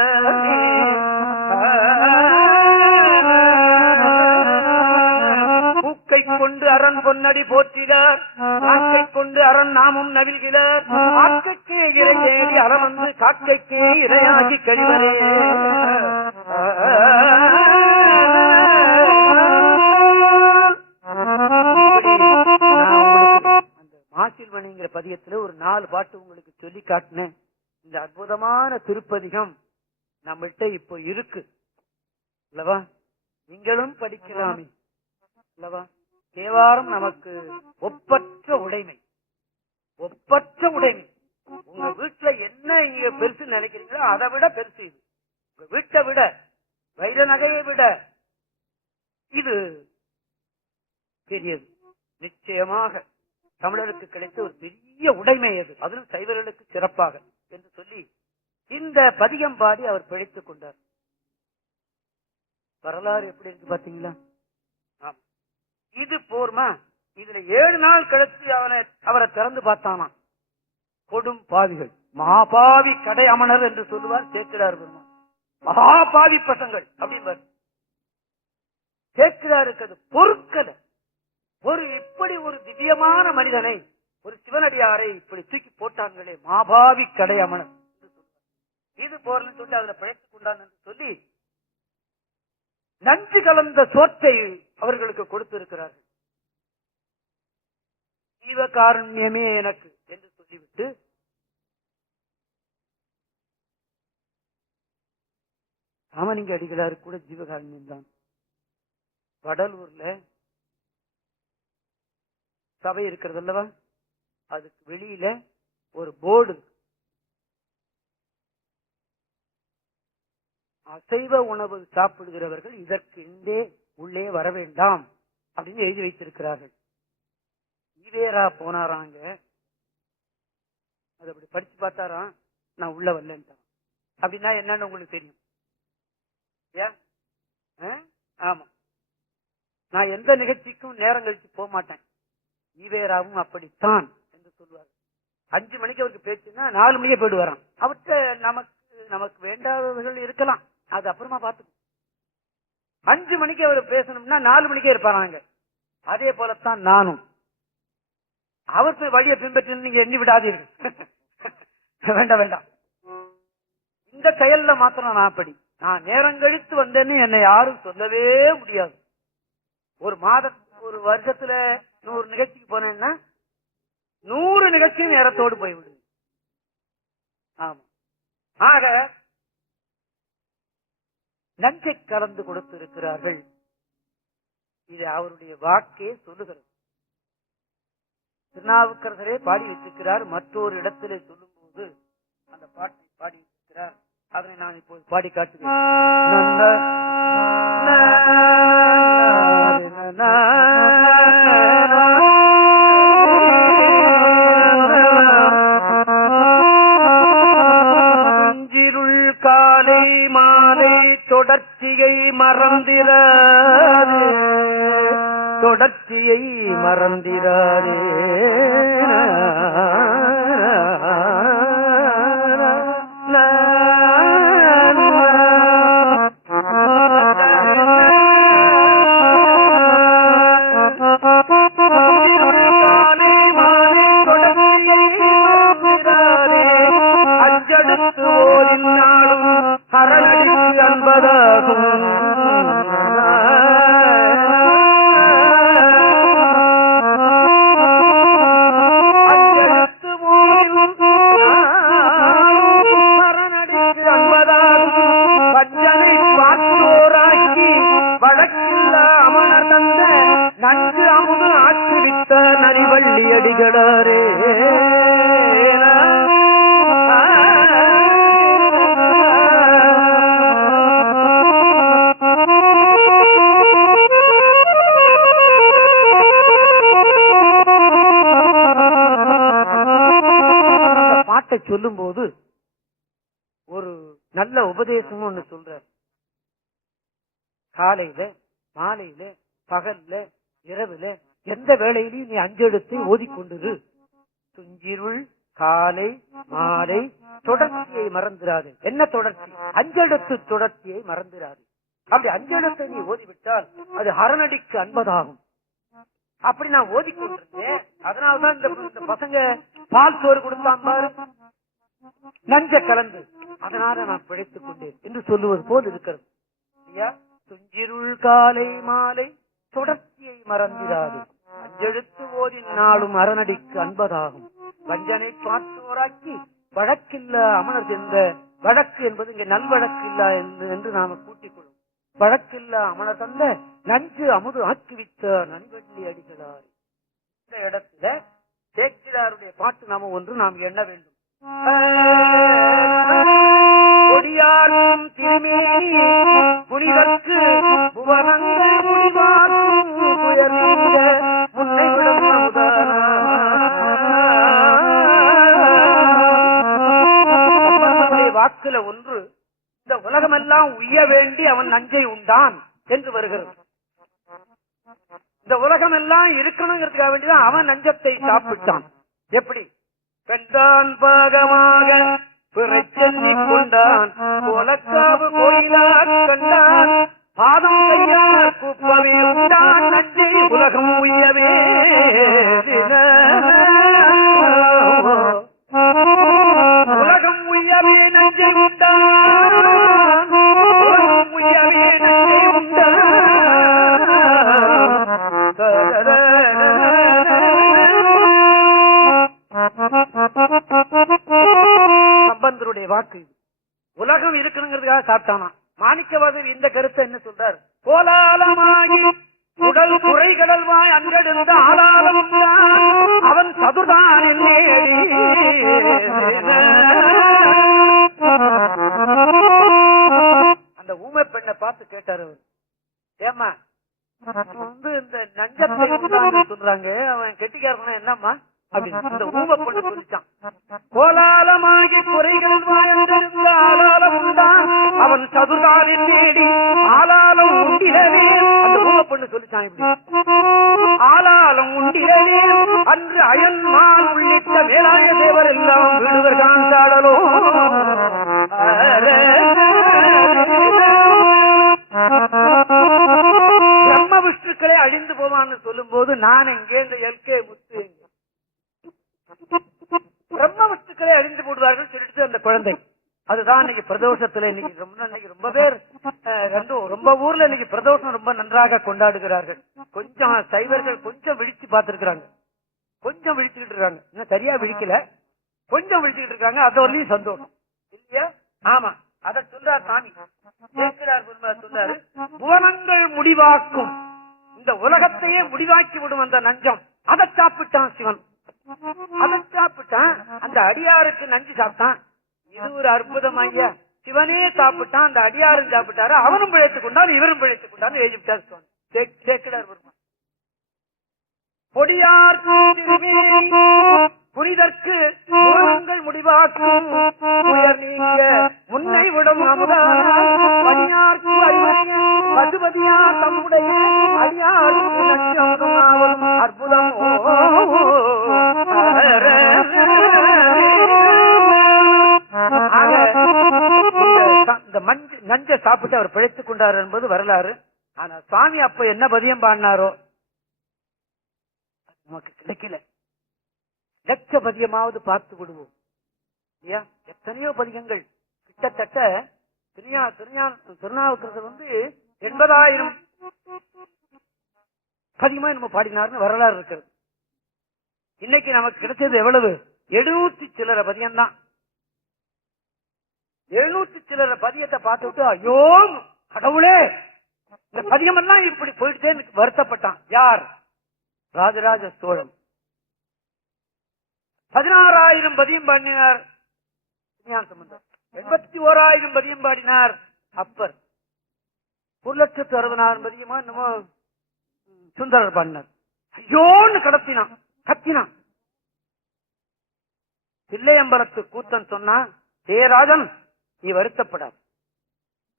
பூக்கை கொண்டு அரண் பொன்னடி போற்றினார், காக்கை கொண்டு அரண் நாமும் நவிழ்கிறார். காக்கைக்கே இறை தேடி அறம் வந்து காக்கைக்கே இரையாகி கழிவரே. மாசில்வனிங்கிற பதியத்துல ஒரு 4 பாட்டு உங்களுக்கு சொல்லி காட்டினேன். இந்த அற்புதமான திருப்பதிகம் நம்மள்கிட்ட இப்போ இருக்கு அல்லவா, நீங்களும் படிக்கலாமே அல்லவா. தேவாரம் நமக்கு ஒப்பற்ற உடைமை, ஒப்பற்ற உடைமை. உங்க வீட்டுல என்ன இங்க பெருசு நினைக்கிறீங்களோ அதை விட பெருசு இது. உங்க வீட்டை விட, வைர நகையை விட இது பெரியது. நிச்சயமாக தமிழருக்கு கிடைத்த ஒரு பெரிய உடைமை அது, அதிலும் சைவர்களுக்கு சிறப்பாக என்று சொல்லி இந்த பதிகம் பாடி அவர் பிழைத்துக் கொண்டார். வரலாறு எப்படி இருக்கு பாத்தீங்களா. இது போர்மா, இதுல 7 நாள் கழிச்சு அவரை திறந்து பார்த்தானா. கொடும் பாவிகள், மகாபாவி கடை அமணர் என்று சொல்லுவார் சேக்கிழார் பெருமான். மகாபாவி பசங்கள் அப்படின்பார் சேக்கிழாருக்கு. அது பொருட்கள ஒரு இப்படி ஒரு திவ்யமான மனிதனை, ஒரு சிவனடியாரை இப்படி தூக்கி போட்டாங்களே, மாபாவி கடை அமணர். இது போர்னு சொல்லி அதுல பிழைத்துக் கொண்டான் என்று சொல்லி நஞ்சு கலந்த சோற்றை அவர்களுக்கு கொடுத்திருக்கிறார்கள். ஜீவகாருண்யமே எனக்கு என்று சொல்லிவிட்டு ராமலிங்க அடிகளாரு கூட ஜீவகாருண்யம் தான். வடலூர்ல சபை இருக்கிறது அல்லவா, அதுக்கு வெளியில ஒரு போர்டு, அசைவ உணவு சாப்பிடுகிறவர்கள் இதற்கு இங்கே உள்ளே வர வேண்டாம் அப்படின்னு எழுதி வைத்திருக்கிறார்கள். ஈவேரா போனாராங்க, அது அப்படி படிச்சு பார்த்தாராம், நான் உள்ள வரலன்ட்டான். அப்படின்னா என்னன்னு உங்களுக்கு தெரியும். ஆமா, நான் எந்த நிகழ்ச்சிக்கும் நேரம் கழிச்சு போக மாட்டேன். ஈவேராவும் அப்படித்தான் என்று சொல்லுவார். 5 மணிக்கு அவருக்கு பேச்சுன்னா 4 மணிக்கே போயிட்டு வரான். அவர்கிட்ட நமக்கு வேண்டாதவர்கள் இருக்கலாம், அது அப்புறமா பார்த்துக்கணும். 5 மணிக்கு அவர் பேசணும்னா 4 மணிக்கே இருப்பாராங்க. அதே போலத்தான் நானும். அவருக்கு வழியை பின்பற்றி நீங்க எண்ணி விடாதீர்கள். வேண்டாம் வேண்டாம். இந்த செயல்ல மாத்திரம் நான் அப்படி, நான் நேரம் கழித்து வந்தேன்னு என்னை யாரும் சொல்லவே முடியாது. ஒரு வருஷத்துல 100 நிகழ்ச்சிக்கு போனேன்னா 100 நிகழ்ச்சியும் நேரத்தோடு போய்விடுது. ஆமா, ஆக நஞ்சை கலந்து கொடுத்திருக்கிறார்கள். இது அவருடைய வாக்கே சொல்லுகிறது. திருநாவுக்கரசரே பாடி வச்சிருக்கிறார். மற்றொரு இடத்திலே சொல்லும் போது அந்த பாட்டை பாடி வச்சிருக்கிறார். அதனை நான் இப்போது பாடி காட்டுகிறேன். காலை மாலை தொடர்ச்சியை மறந்திராது, தொடர்ச்சியை மறந்திராதே. அன்பதாகும். அஞ்செழுத்து ஓரிலும் மரணடிக்கு அன்பதாகும். வஞ்சனை பார்த்தோராக்கி வழக்கில்ல அமனர் தந்த நன்கு அமுது ஆக்கிவித்த நரிவள்ளி அடிகளாரே. பாட்டை சொல்லும் போது ஒரு நல்ல உபதேசம் ஒண்ணு சொல்ற. காலையில மாலையில பகல்ல இரவுல எந்த வேளையிலையும் நீ அஞ்செழுத்தை ஓதிக்கொண்டிரு. துஞ்சிருள் காலை மாலை தொடர்ச்சியை மறந்துடாது. என்ன தொடர்ச்சி? அஞ்செழுத்து தொடர்ச்சியை மறந்துடாது. அப்படி அஞ்செழுத்தை நீ ஓதிவிட்டால் அது ஹரநடிக்கு அன்பதாகும். அப்படி நான் ஓதிக்கொண்டிருந்தேன். அதனால்தான் இந்த பசங்க பால் சோறு கொடுத்தான் பாரு, நஞ்ச கலந்து, அதனால நான் பிழைத்துக் கொண்டேன் என்று சொல்லுவது போல் இருக்கிறது. துஞ்சிருள் காலை மாலை தொடர்ச்சியை மறந்திடாது. அஞ்செழுத்து ஓதின் நாளும் அரணடிக்கு அன்பதாகும். வஞ்சனை பார்த்தோராக்கி வழக்கில்ல அமனர் என்ற வழக்கு என்பது இங்கே நல்வழக்கு இல்ல என்று நாம கூட்டிக் கொள்ளும். வழக்கில்ல அமனர் தந்த நஞ்சு அமுது ஆக்கிவித்த நன்வெள்ளி அடிகளார். இந்த இடத்துல சேக்கிழாருடைய பாட்டு நாம ஒன்று நாம் எண்ண வேண்டும். கொடியாரும் திருமேனி புனிதற்கு புவனங்கள் முடிவாக்கும் துயர் நீங்க முன்னை விடும் வாக்குல ஒன்று, இந்த உலகமெல்லாம் உய்ய வேண்டி அவன் நஞ்சை உண்டான் என்று வருகிறது. இந்த உலகம் எல்லாம் இருக்கணுங்கிறதுக்காக வேண்டிதான் அவன் நஞ்சத்தை சாப்பிட்டான். எப்படி? கண்டான் பாகமாக பிறச்சென்னி கொண்டான் கோலக்காவு கோயிலார் கண்டான் பாதம் கையால் குப்பவே உண்டான் நஞ்சை உலகம் உய்யவே. உலகம் உய்யவே நஞ்சை உண்டான், உலகம் உய்யவே நஞ்சை உண்டான். சம்பந்தருடைய வாக்கு. உலகம் இருக்கணுங்கிறதுக்காக சாப்பிட்டானா. மாணிக்கவாசகர் இந்த கருத்தை என்ன சொல்றார்? கோலாலமாகி உடல் குறை கடல்வாய் அங்கெடுந்த ஆளாலம் அவன் சதுதான். அந்த ஊமை பெண்ணை பார்த்து கேட்டாரு, ஏமா இந்த நஞ்சத்தை சொல்றாங்க, அவன் கெட்டிக்காரன் என்னம்மா அப்படின்னு இந்த ஊமை பொண்ணு சொல்லிச்சான். கோலாலமாகி குறைகள் வாய்ந்திருந்த ஆளாலம் உண்டான் அவன் சதுர்காலில் தேடி ஆளாலம் உண்டிலவே. அந்த ஊமை பொண்ணு சொல்லிச்சான் இப்படி, ஆளாலம் உண்டிலவே அன்று அயன்மான் உள்ளிட்ட வேளாய தேவர் எல்லாம் வீடுவர் காந்தாடலோ. பிரம்ம விஷ்ணுக்களே அழிந்து போவான்னு சொல்லும் போது நான் எங்கே, இந்த எல்கே முத்து எங்கே? பிரம்ம வஸ்துக்களை அழிந்து போடுவார்கள் சொல்லிட்டு அந்த குழந்தை. அதுதான் இன்னைக்கு பிரதோஷத்துல இன்னைக்கு ரொம்ப பேர் ரொம்ப ஊர்ல இன்னைக்கு பிரதோஷம் ரொம்ப நன்றாக கொண்டாடுகிறார்கள். கொஞ்சம் சைவர்கள் கொஞ்சம் விழிச்சு பார்த்திருக்கிறாங்க, கொஞ்சம் விழிச்சுக்கிட்டு இருக்காங்க. இன்னும் சரியா விழிக்கல, கொஞ்சம் விழிச்சுக்கிட்டு இருக்காங்க. அது வரலையும் சந்தோஷம் இல்லையா? ஆமா, அதை சொல்றார் சாமி சொல்றாரு. புவனங்கள் முடிவாக்கும், இந்த உலகத்தையே முடிவாக்கி விடும் அந்த நஞ்சம். அதை சாப்பிட்டான் சிவன், அதை சாப்பிட்டான். அந்த அடியாருக்கு நஞ்சு சாப்பிட்டான். இது ஒரு அற்புதம் ஐயா. சிவனே சாப்பிட்டான், அந்த அடியாரும் சாப்பிட்டாரு, அவனும் பிழைத்துக் கொண்டான், இவரும் பிழைத்துக் கொண்டான்னு எழுதிவிட்டார் சேக்கிழார் பெருமான். பொடியார் புனிதற்கு புவனங்கள் முடிவாக்கும் உயர் நீங்க முன்னை விடும் அமுதார்க்கு பசுபதியார் தம்முடைய அடியாருக்கு அற்புதம். இந்த நஞ்சை சாப்பிட்டு அவர் பிழைத்துக் கொண்டார் என்பது வரலாறு. ஆனா சுவாமி அப்ப என்ன பதியம் பாடினாரோ நமக்கு கிடைக்கல. லட்ச பதியமாவது பார்த்து விடுவோம். எத்தனையோ பதிகங்கள், கிட்டத்தட்ட திருநாவுக்கரசர் 80,000 பதிகமா நம்ம பாடினார்னு வரலாறு இருக்கிறது. இன்னைக்கு நமக்கு கிடைச்சது எவ்வளவு? 700 சில்லற பதியம் தான். 700 சில்லற பதியத்தை பார்த்துட்டு ஐயோ கடவுளே இந்த பதியம் எல்லாம் இப்படி போயிட்டு வருத்தப்பட்டான். யார்? ராஜராஜ சோழன். 16,000 பதியம் பாடினார் சம்பந்தர். 81,000 பதியம் பாடினார் அப்பர். 1,60,60,000 பதியமா என்னமோ சுந்தரர் பாடினார். ஐயோன்னு கத்தினான். தில்லையம்பலத்து கூத்தன் சொன்னா, ராஜன் நீ வருத்தப்படாது,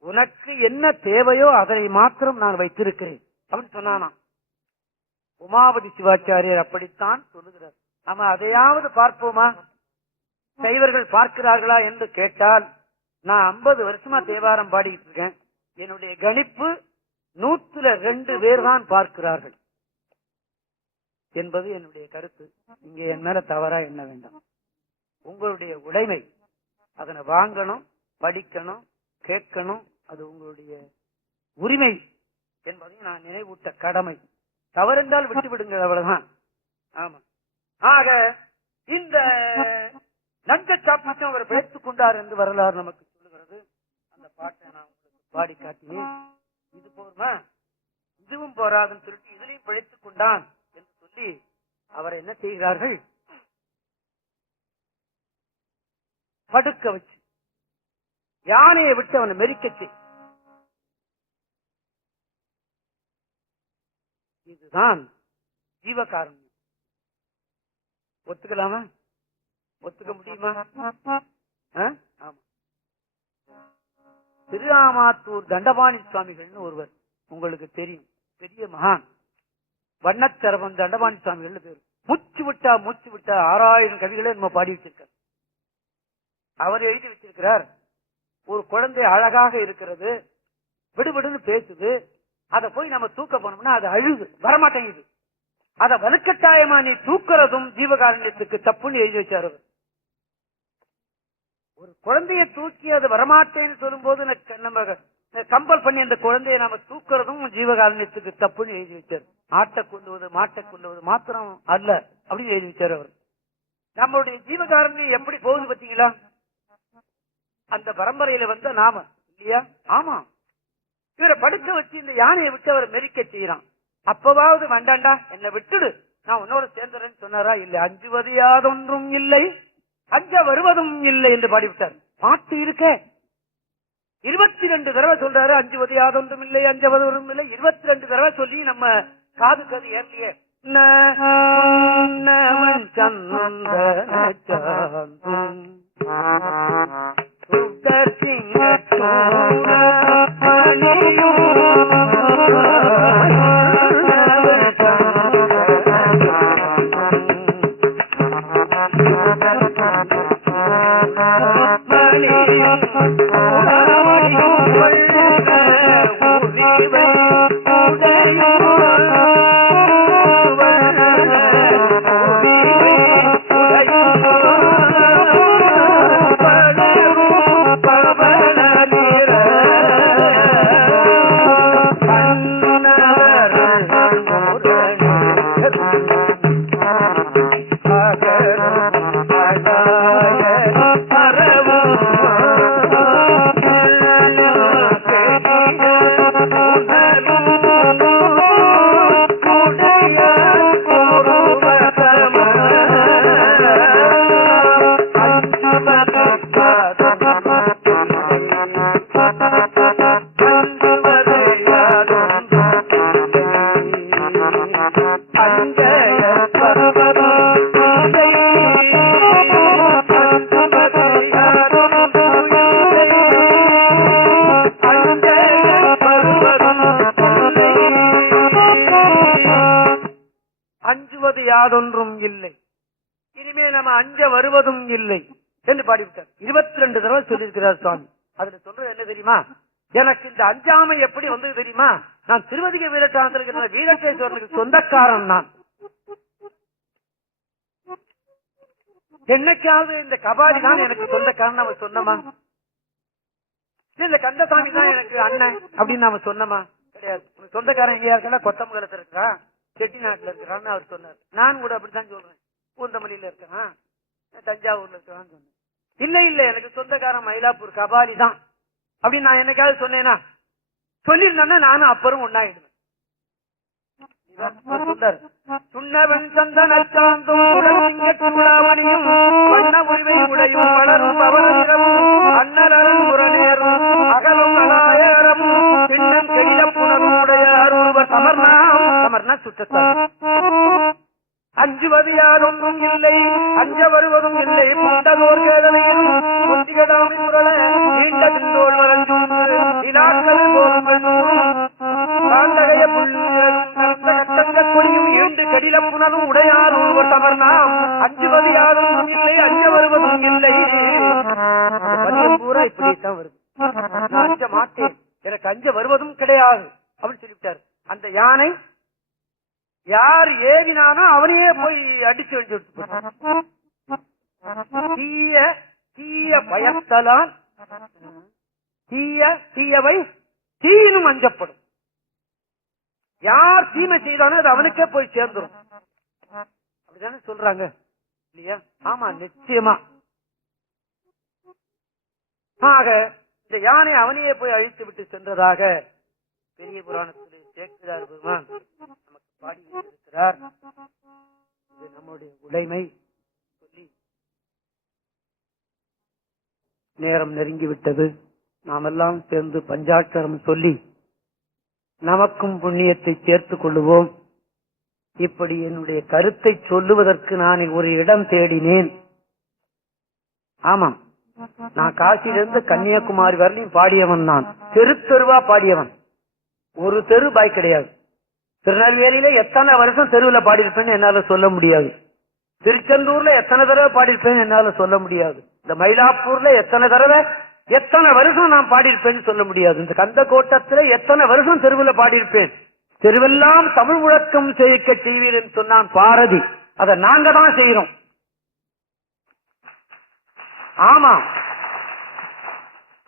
உனக்கு என்ன தேவையோ அதை மாத்திரம் நான் வைத்திருக்கிறேன் அப்படின்னு சொன்னானா. உமாபதி சிவாச்சாரியர் அப்படித்தான் சொல்லுகிறார். நம்ம அதையாவது பார்ப்போமா? சைவர்கள் பார்க்கிறார்களா என்று கேட்டால், நான் 50 வருஷமா தேவாரம் பாடிட்டு இருக்கேன். என்னுடைய கணிப்பு 100 பேர் தான் பார்க்கிறார்கள் என்பது என்னுடைய கருத்து. இங்க என் மேல தவறா எண்ண வேண்டாம். உங்களுடைய உடைமை. அதனை வாங்கணும், படிக்கணும், கேட்கணும். அது உங்களுடைய உரிமை என்பதையும் நான் நினைவூட்ட கடமை. தவறென்றால் விட்டுவிடுங்கள், அவ்வளவுதான். ஆமா. ஆக இந்த நஞ்ச சாப்பிட்டு அவர் பிழைத்துக் கொண்டார் என்று வரலாறு நமக்கு சொல்லுகிறது. அந்த பாட்டை நான் உங்களுக்கு பாடி காட்டினேன். இது போருமா? இதுவும் போராதுன்னு சொல்லிட்டு இதுலையும் பிழைத்துக் கொண்டான் என்று சொல்லி அவரை என்ன செய்கிறார்கள்? படுக்க வச்சு யானையை விட்டு அவனை மெரிக்கச்சு. இதுதான் ஜீவகாருண்யம். ஒத்துக்கலாமா? ஒத்துக்க முடியுமா? திருஆமாத்தூர் தண்டபாணி சுவாமிகள்னு ஒருவர் உங்களுக்கு தெரியும், பெரிய மகான். வண்ணச்சரவன் தண்டபாணி சுவாமிகள் பேர். மூச்சு விட்டா 6,000 கவிகளை நம்ம பாடி வச்சிருக்கார். அவர் எழுதி வச்சிருக்கிறார். ஒரு குழந்தை அழகாக இருக்கிறது, விடுவிடுன்னு பேசுது, அதை போய் நம்ம தூக்க போனோம்னா அது அழுது வரமாட்டேங்குது. அதை வலுக்கட்டாயமா நீ தூக்குறதும் ஜீவகாருண்யத்துக்கு தப்புன்னு எழுதி வச்சாரு. ஒரு குழந்தைய தூக்கி அது வரமாட்டேன்னு சொல்லும் போது நம்ம கம்பல் பண்ணி அந்த குழந்தைய நம்ம தூக்குறதும் ஜீவகாருண்யத்துக்கு தப்புன்னு எழுதி வச்சாரு. ஆட்டை கொள்ளுவது மாட்டை கொள்ளுவது மாத்திரம் அல்ல அப்படின்னு எழுதி வச்சாரு அவர். நம்மளுடைய ஜீவகாருண்யம் எப்படி போகுது பாத்தீங்களா? அந்த பரம்பரையில வந்த நாம இல்லையா? ஆமா. இவரை படுக்க வச்சு இந்த யானையை விட்டு அவர் மெரிக்க செய்யறான். அப்பவாவது வேண்டாண்டா என்னை விட்டுடு, நான் உன்னோட சேர்ந்துறேன்னு சொன்னாரா? இல்ல. அஞ்சுவது யாதொன்றும் இல்லை, அஞ்ச வருவதும் இல்லை என்று பாடிவிட்டார். பாட்டு இருக்க 22 தடவை சொல்றாரு. அஞ்சுவது யாதொன்றும் இல்லை, அஞ்ச வருவதும் இல்லை 22 தடவை சொல்லி நம்ம காது கது ஏறலையே. யாதொன்றும் இல்லை, இனிமே நம்ம அஞ்ச வருவதும் இல்லை என்று பாடிவிட்டார். 22 தடவை சொல்லியிருக்கிறார் சுவாமி. அதுல சொல்றது என்ன தெரியுமா? எனக்கு இந்த அஞ்சாமை எப்படி வந்தது தெரியுமா? நான் திருவதிக வீரட்டானத்தில் வீரட்டேஸ்வரனுக்கு சொந்தக்காரன். நான் என்னைக்காவது இந்த கபாடி தான் எனக்கு சொந்தக்காரன் அவர் சொன்னமா? இந்த கந்தசாமி தான் எனக்கு அண்ணன் அப்படின்னு நாம சொன்னோமா? கிடையாது. சொந்தக்காரன் எங்கேயா இருக்கா? கொத்தமங்கலத்துல இருக்கிறான், செட்டிநாட்டுல இருக்கிறான்னு அவர் சொன்னார். நான் கூட அப்படித்தான் சொல்றேன். பூந்தமல்லியில இருக்கிறான், தஞ்சாவூர்ல இருக்கிறான்னு சொன்னேன். இல்ல இல்ல, எனக்கு சொந்தக்காரன் மயிலாப்பூர் கபாலி தான் அப்படின்னு நான் என்னைக்காவது சொன்னேனா? சொல்லியிருந்தேன்னா நானும் அப்புறம் ஒன்னாயிடுவேன். சுண்ணவன் சந்தனச்சாந்தும் உடம்பிங்களாவணியும் வண்ண உரிமை உடையும் வளரும் பவனமும் அண்ணலும் புறநேரும் அகலும் அலாயரமும் பின்னம் கெடில புனரும் உடையார் ஒருவர் சமர்னா சுற்றத்தார். அஞ்சுவது யாரொன்றும் இல்லை, அஞ்ச வருவதும் இல்லை, புண்டதோர் கேதனையும் புத்திகடாமை முரள நீண்ட பிந்தோள் வரைஞ்சும் இலாக்கள் போலும் காந்தகைய புள்ளியும் கொடியும் ஏண்டு கடில புனரும் உடையார் ஒருவர் சமர்னாம். அஞ்சுவது யாரொன்றும் இல்லை, அஞ்ச வருவதும் இல்லை. பூரா இப்படித்தான் வருது. நான் அஞ்ச மாட்டேன், எனக்கு அஞ்ச வருவதும் கிடையாது அப்படின்னு சொல்லிவிட்டார். அந்த யானை யார் ஏவினானோ அவனையே போய் அடிச்சு வேண்டி தீய தீய பயத்தலால் தீயவை தீனும் அஞ்சப்படும். யார் தீமை செய்தானோ அது அவனுக்கே போய் சேர்ந்துடும். அப்படிதானே சொல்றாங்க இல்லையா? ஆமா, நிச்சயமா. ஆக இந்த யானை அவனையே போய் அழித்து விட்டு சென்றதாக பெரிய புராணத்தில் சேர்க்கிறார் பெருமான் நமக்கு பாடி இருக்கிறார். இது நம்முடைய உடைமை சொல்லி நேரம் நெருங்கிவிட்டது. நாமெல்லாம் சேர்ந்து பஞ்சாட்சரம் சொல்லி நமக்கும் புண்ணியத்தை சேர்த்துக் கொள்ளுவோம். இப்படி என்னுடைய கருத்தை சொல்லுவதற்கு நான் ஒரு இடம் தேடினேன். ஆமாம், நான் காசியிலிருந்து கன்னியாகுமரி வரலையும் பாடியவன். நான் தெரு தெருவா பாடியவன். ஒரு தெரு பாய் கிடையாது. திருநெல்வேலியில எத்தனை வருஷம் தெருவில் பாடியிருப்பேன்னு என்னால சொல்ல முடியாது. திருச்செந்தூர்ல எத்தனை தடவை பாடியிருப்பேன்னு என்னால சொல்ல முடியாது. இந்த மயிலாப்பூர்ல எத்தனை தடவை எத்தனை வருஷம் நான் பாடியிருப்பேன்னு சொல்ல முடியாது. இந்த கந்த கோட்டத்துல எத்தனை வருஷம் தெருவில் பாடியிருப்பேன். தெருவெல்லாம் தமிழ் முழக்கம் செய்ய செய்வீர் என்று சொன்னான் பாரதி. அதை நாங்க தான் செய்யறோம். ஆமா,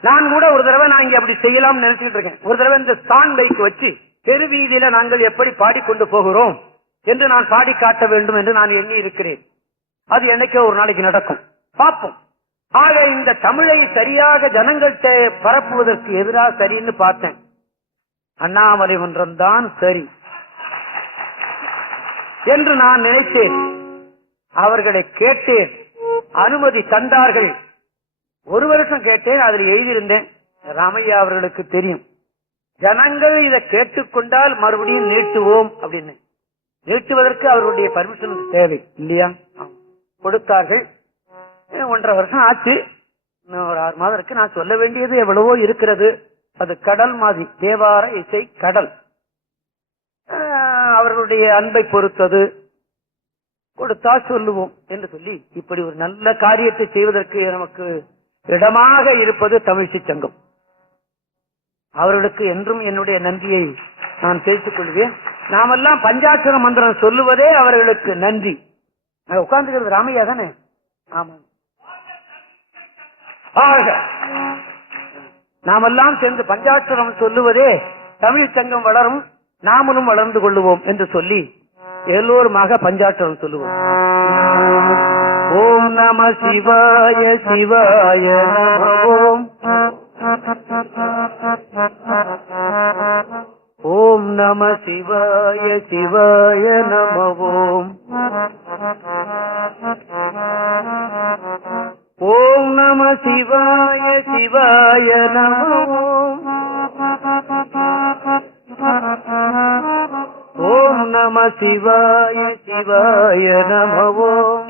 நான் கூட ஒரு தடவை நான் இங்க அப்படி செய்யலாம்னு நினைச்சுட்டு இருக்கேன். ஒரு தடவை இந்த ஸ்டாண்ட் பைக் வச்சு தெரு வீதியில நாங்கள் எப்படி பாடிக்கொண்டு போகிறோம் என்று நான் பாடி காட்ட வேண்டும் என்று நான் எண்ணி இருக்கிறேன். அது என்னைக்கோ ஒரு நாளைக்கு நடக்கும், பார்ப்போம். ஆக இந்த தமிழை சரியாக ஜனங்கள்கிட்ட பரப்புவதற்கு எதிராக சரின்னு பார்த்தேன். அண்ணாமலை மன்றம் தான் சரி என்று நான் நினைத்தேன். அவர்களை கேட்டேன், அனுமதி தந்தார்கள். ஒரு வருஷம் கேட்டேன், அதில் எழுதியிருந்தேன். ராமையா அவர்களுக்கு தெரியும், ஜனங்கள் இதை கேட்டுக்கொண்டால் மறுபடியும் நீட்டுவோம் அப்படின்னு. நீட்டுவதற்கு அவர்களுடைய பர்மிஷன் தேவை இல்லையா? கொடுத்தார்கள். 1.5 வருஷம் ஆச்சு. இன்னும் ஒரு 6 மாதம் இருக்கு. நான் சொல்ல வேண்டியது எவ்வளவோ இருக்கிறது. அது கடல் மாதிரி, தேவார இசை கடல். அவர்களுடைய அன்பை பொறுத்தது. கொடுத்தா சொல்லுவோம் என்று சொல்லி இப்படி ஒரு நல்ல காரியத்தை செய்வதற்கு நமக்கு இடமாக இருப்பது தமிழ்ச்சி சங்கம். அவர்களுக்கு என்றும் என்னுடைய நன்றியை நான் தெரிவித்துக் கொள்வேன். நாமெல்லாம் பஞ்சாட்சர மந்திரம் சொல்லுவதே அவர்களுக்கு நன்றி. உட்கார்ந்துக்கிறது ராமையா தானே? ஆமா. நாமெல்லாம் சேர்ந்து பஞ்சாட்சரம் சொல்லுவதே தமிழ் சங்கம் வளரும், நாமளும் வளர்ந்து கொள்ளுவோம் என்று சொல்லி எல்லோருமாக பஞ்சாட்சரம் சொல்லுவோம். ஓம் நம சிவாய சிவாய நம ஓம் நம சிவாய சிவாய நம ஓம் நம சிவாய சிவாய நம ஓம் நம சிவாய சிவாய நம ஓம் நம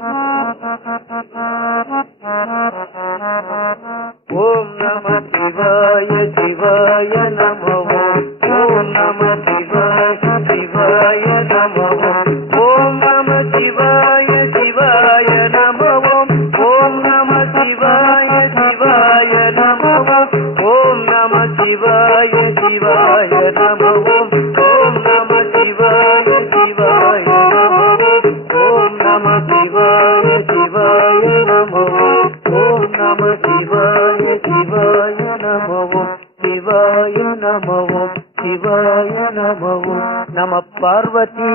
சிவாய சிவாய நம ஓம் நம சிவாய சிவாய நம ஓம் நம சிவாய சிவாய நம ஓம் நம சிவாய சிவாய நம ஓம் நம சிவாய சிவாய நம ஓம் நம சிவாய சிவாய நம ஓம் நம சிவாய சிவாய நம ஓம் நம சிவாய சிவாய நம நமவோம் சிவாய நமவோம் நம பார்வதி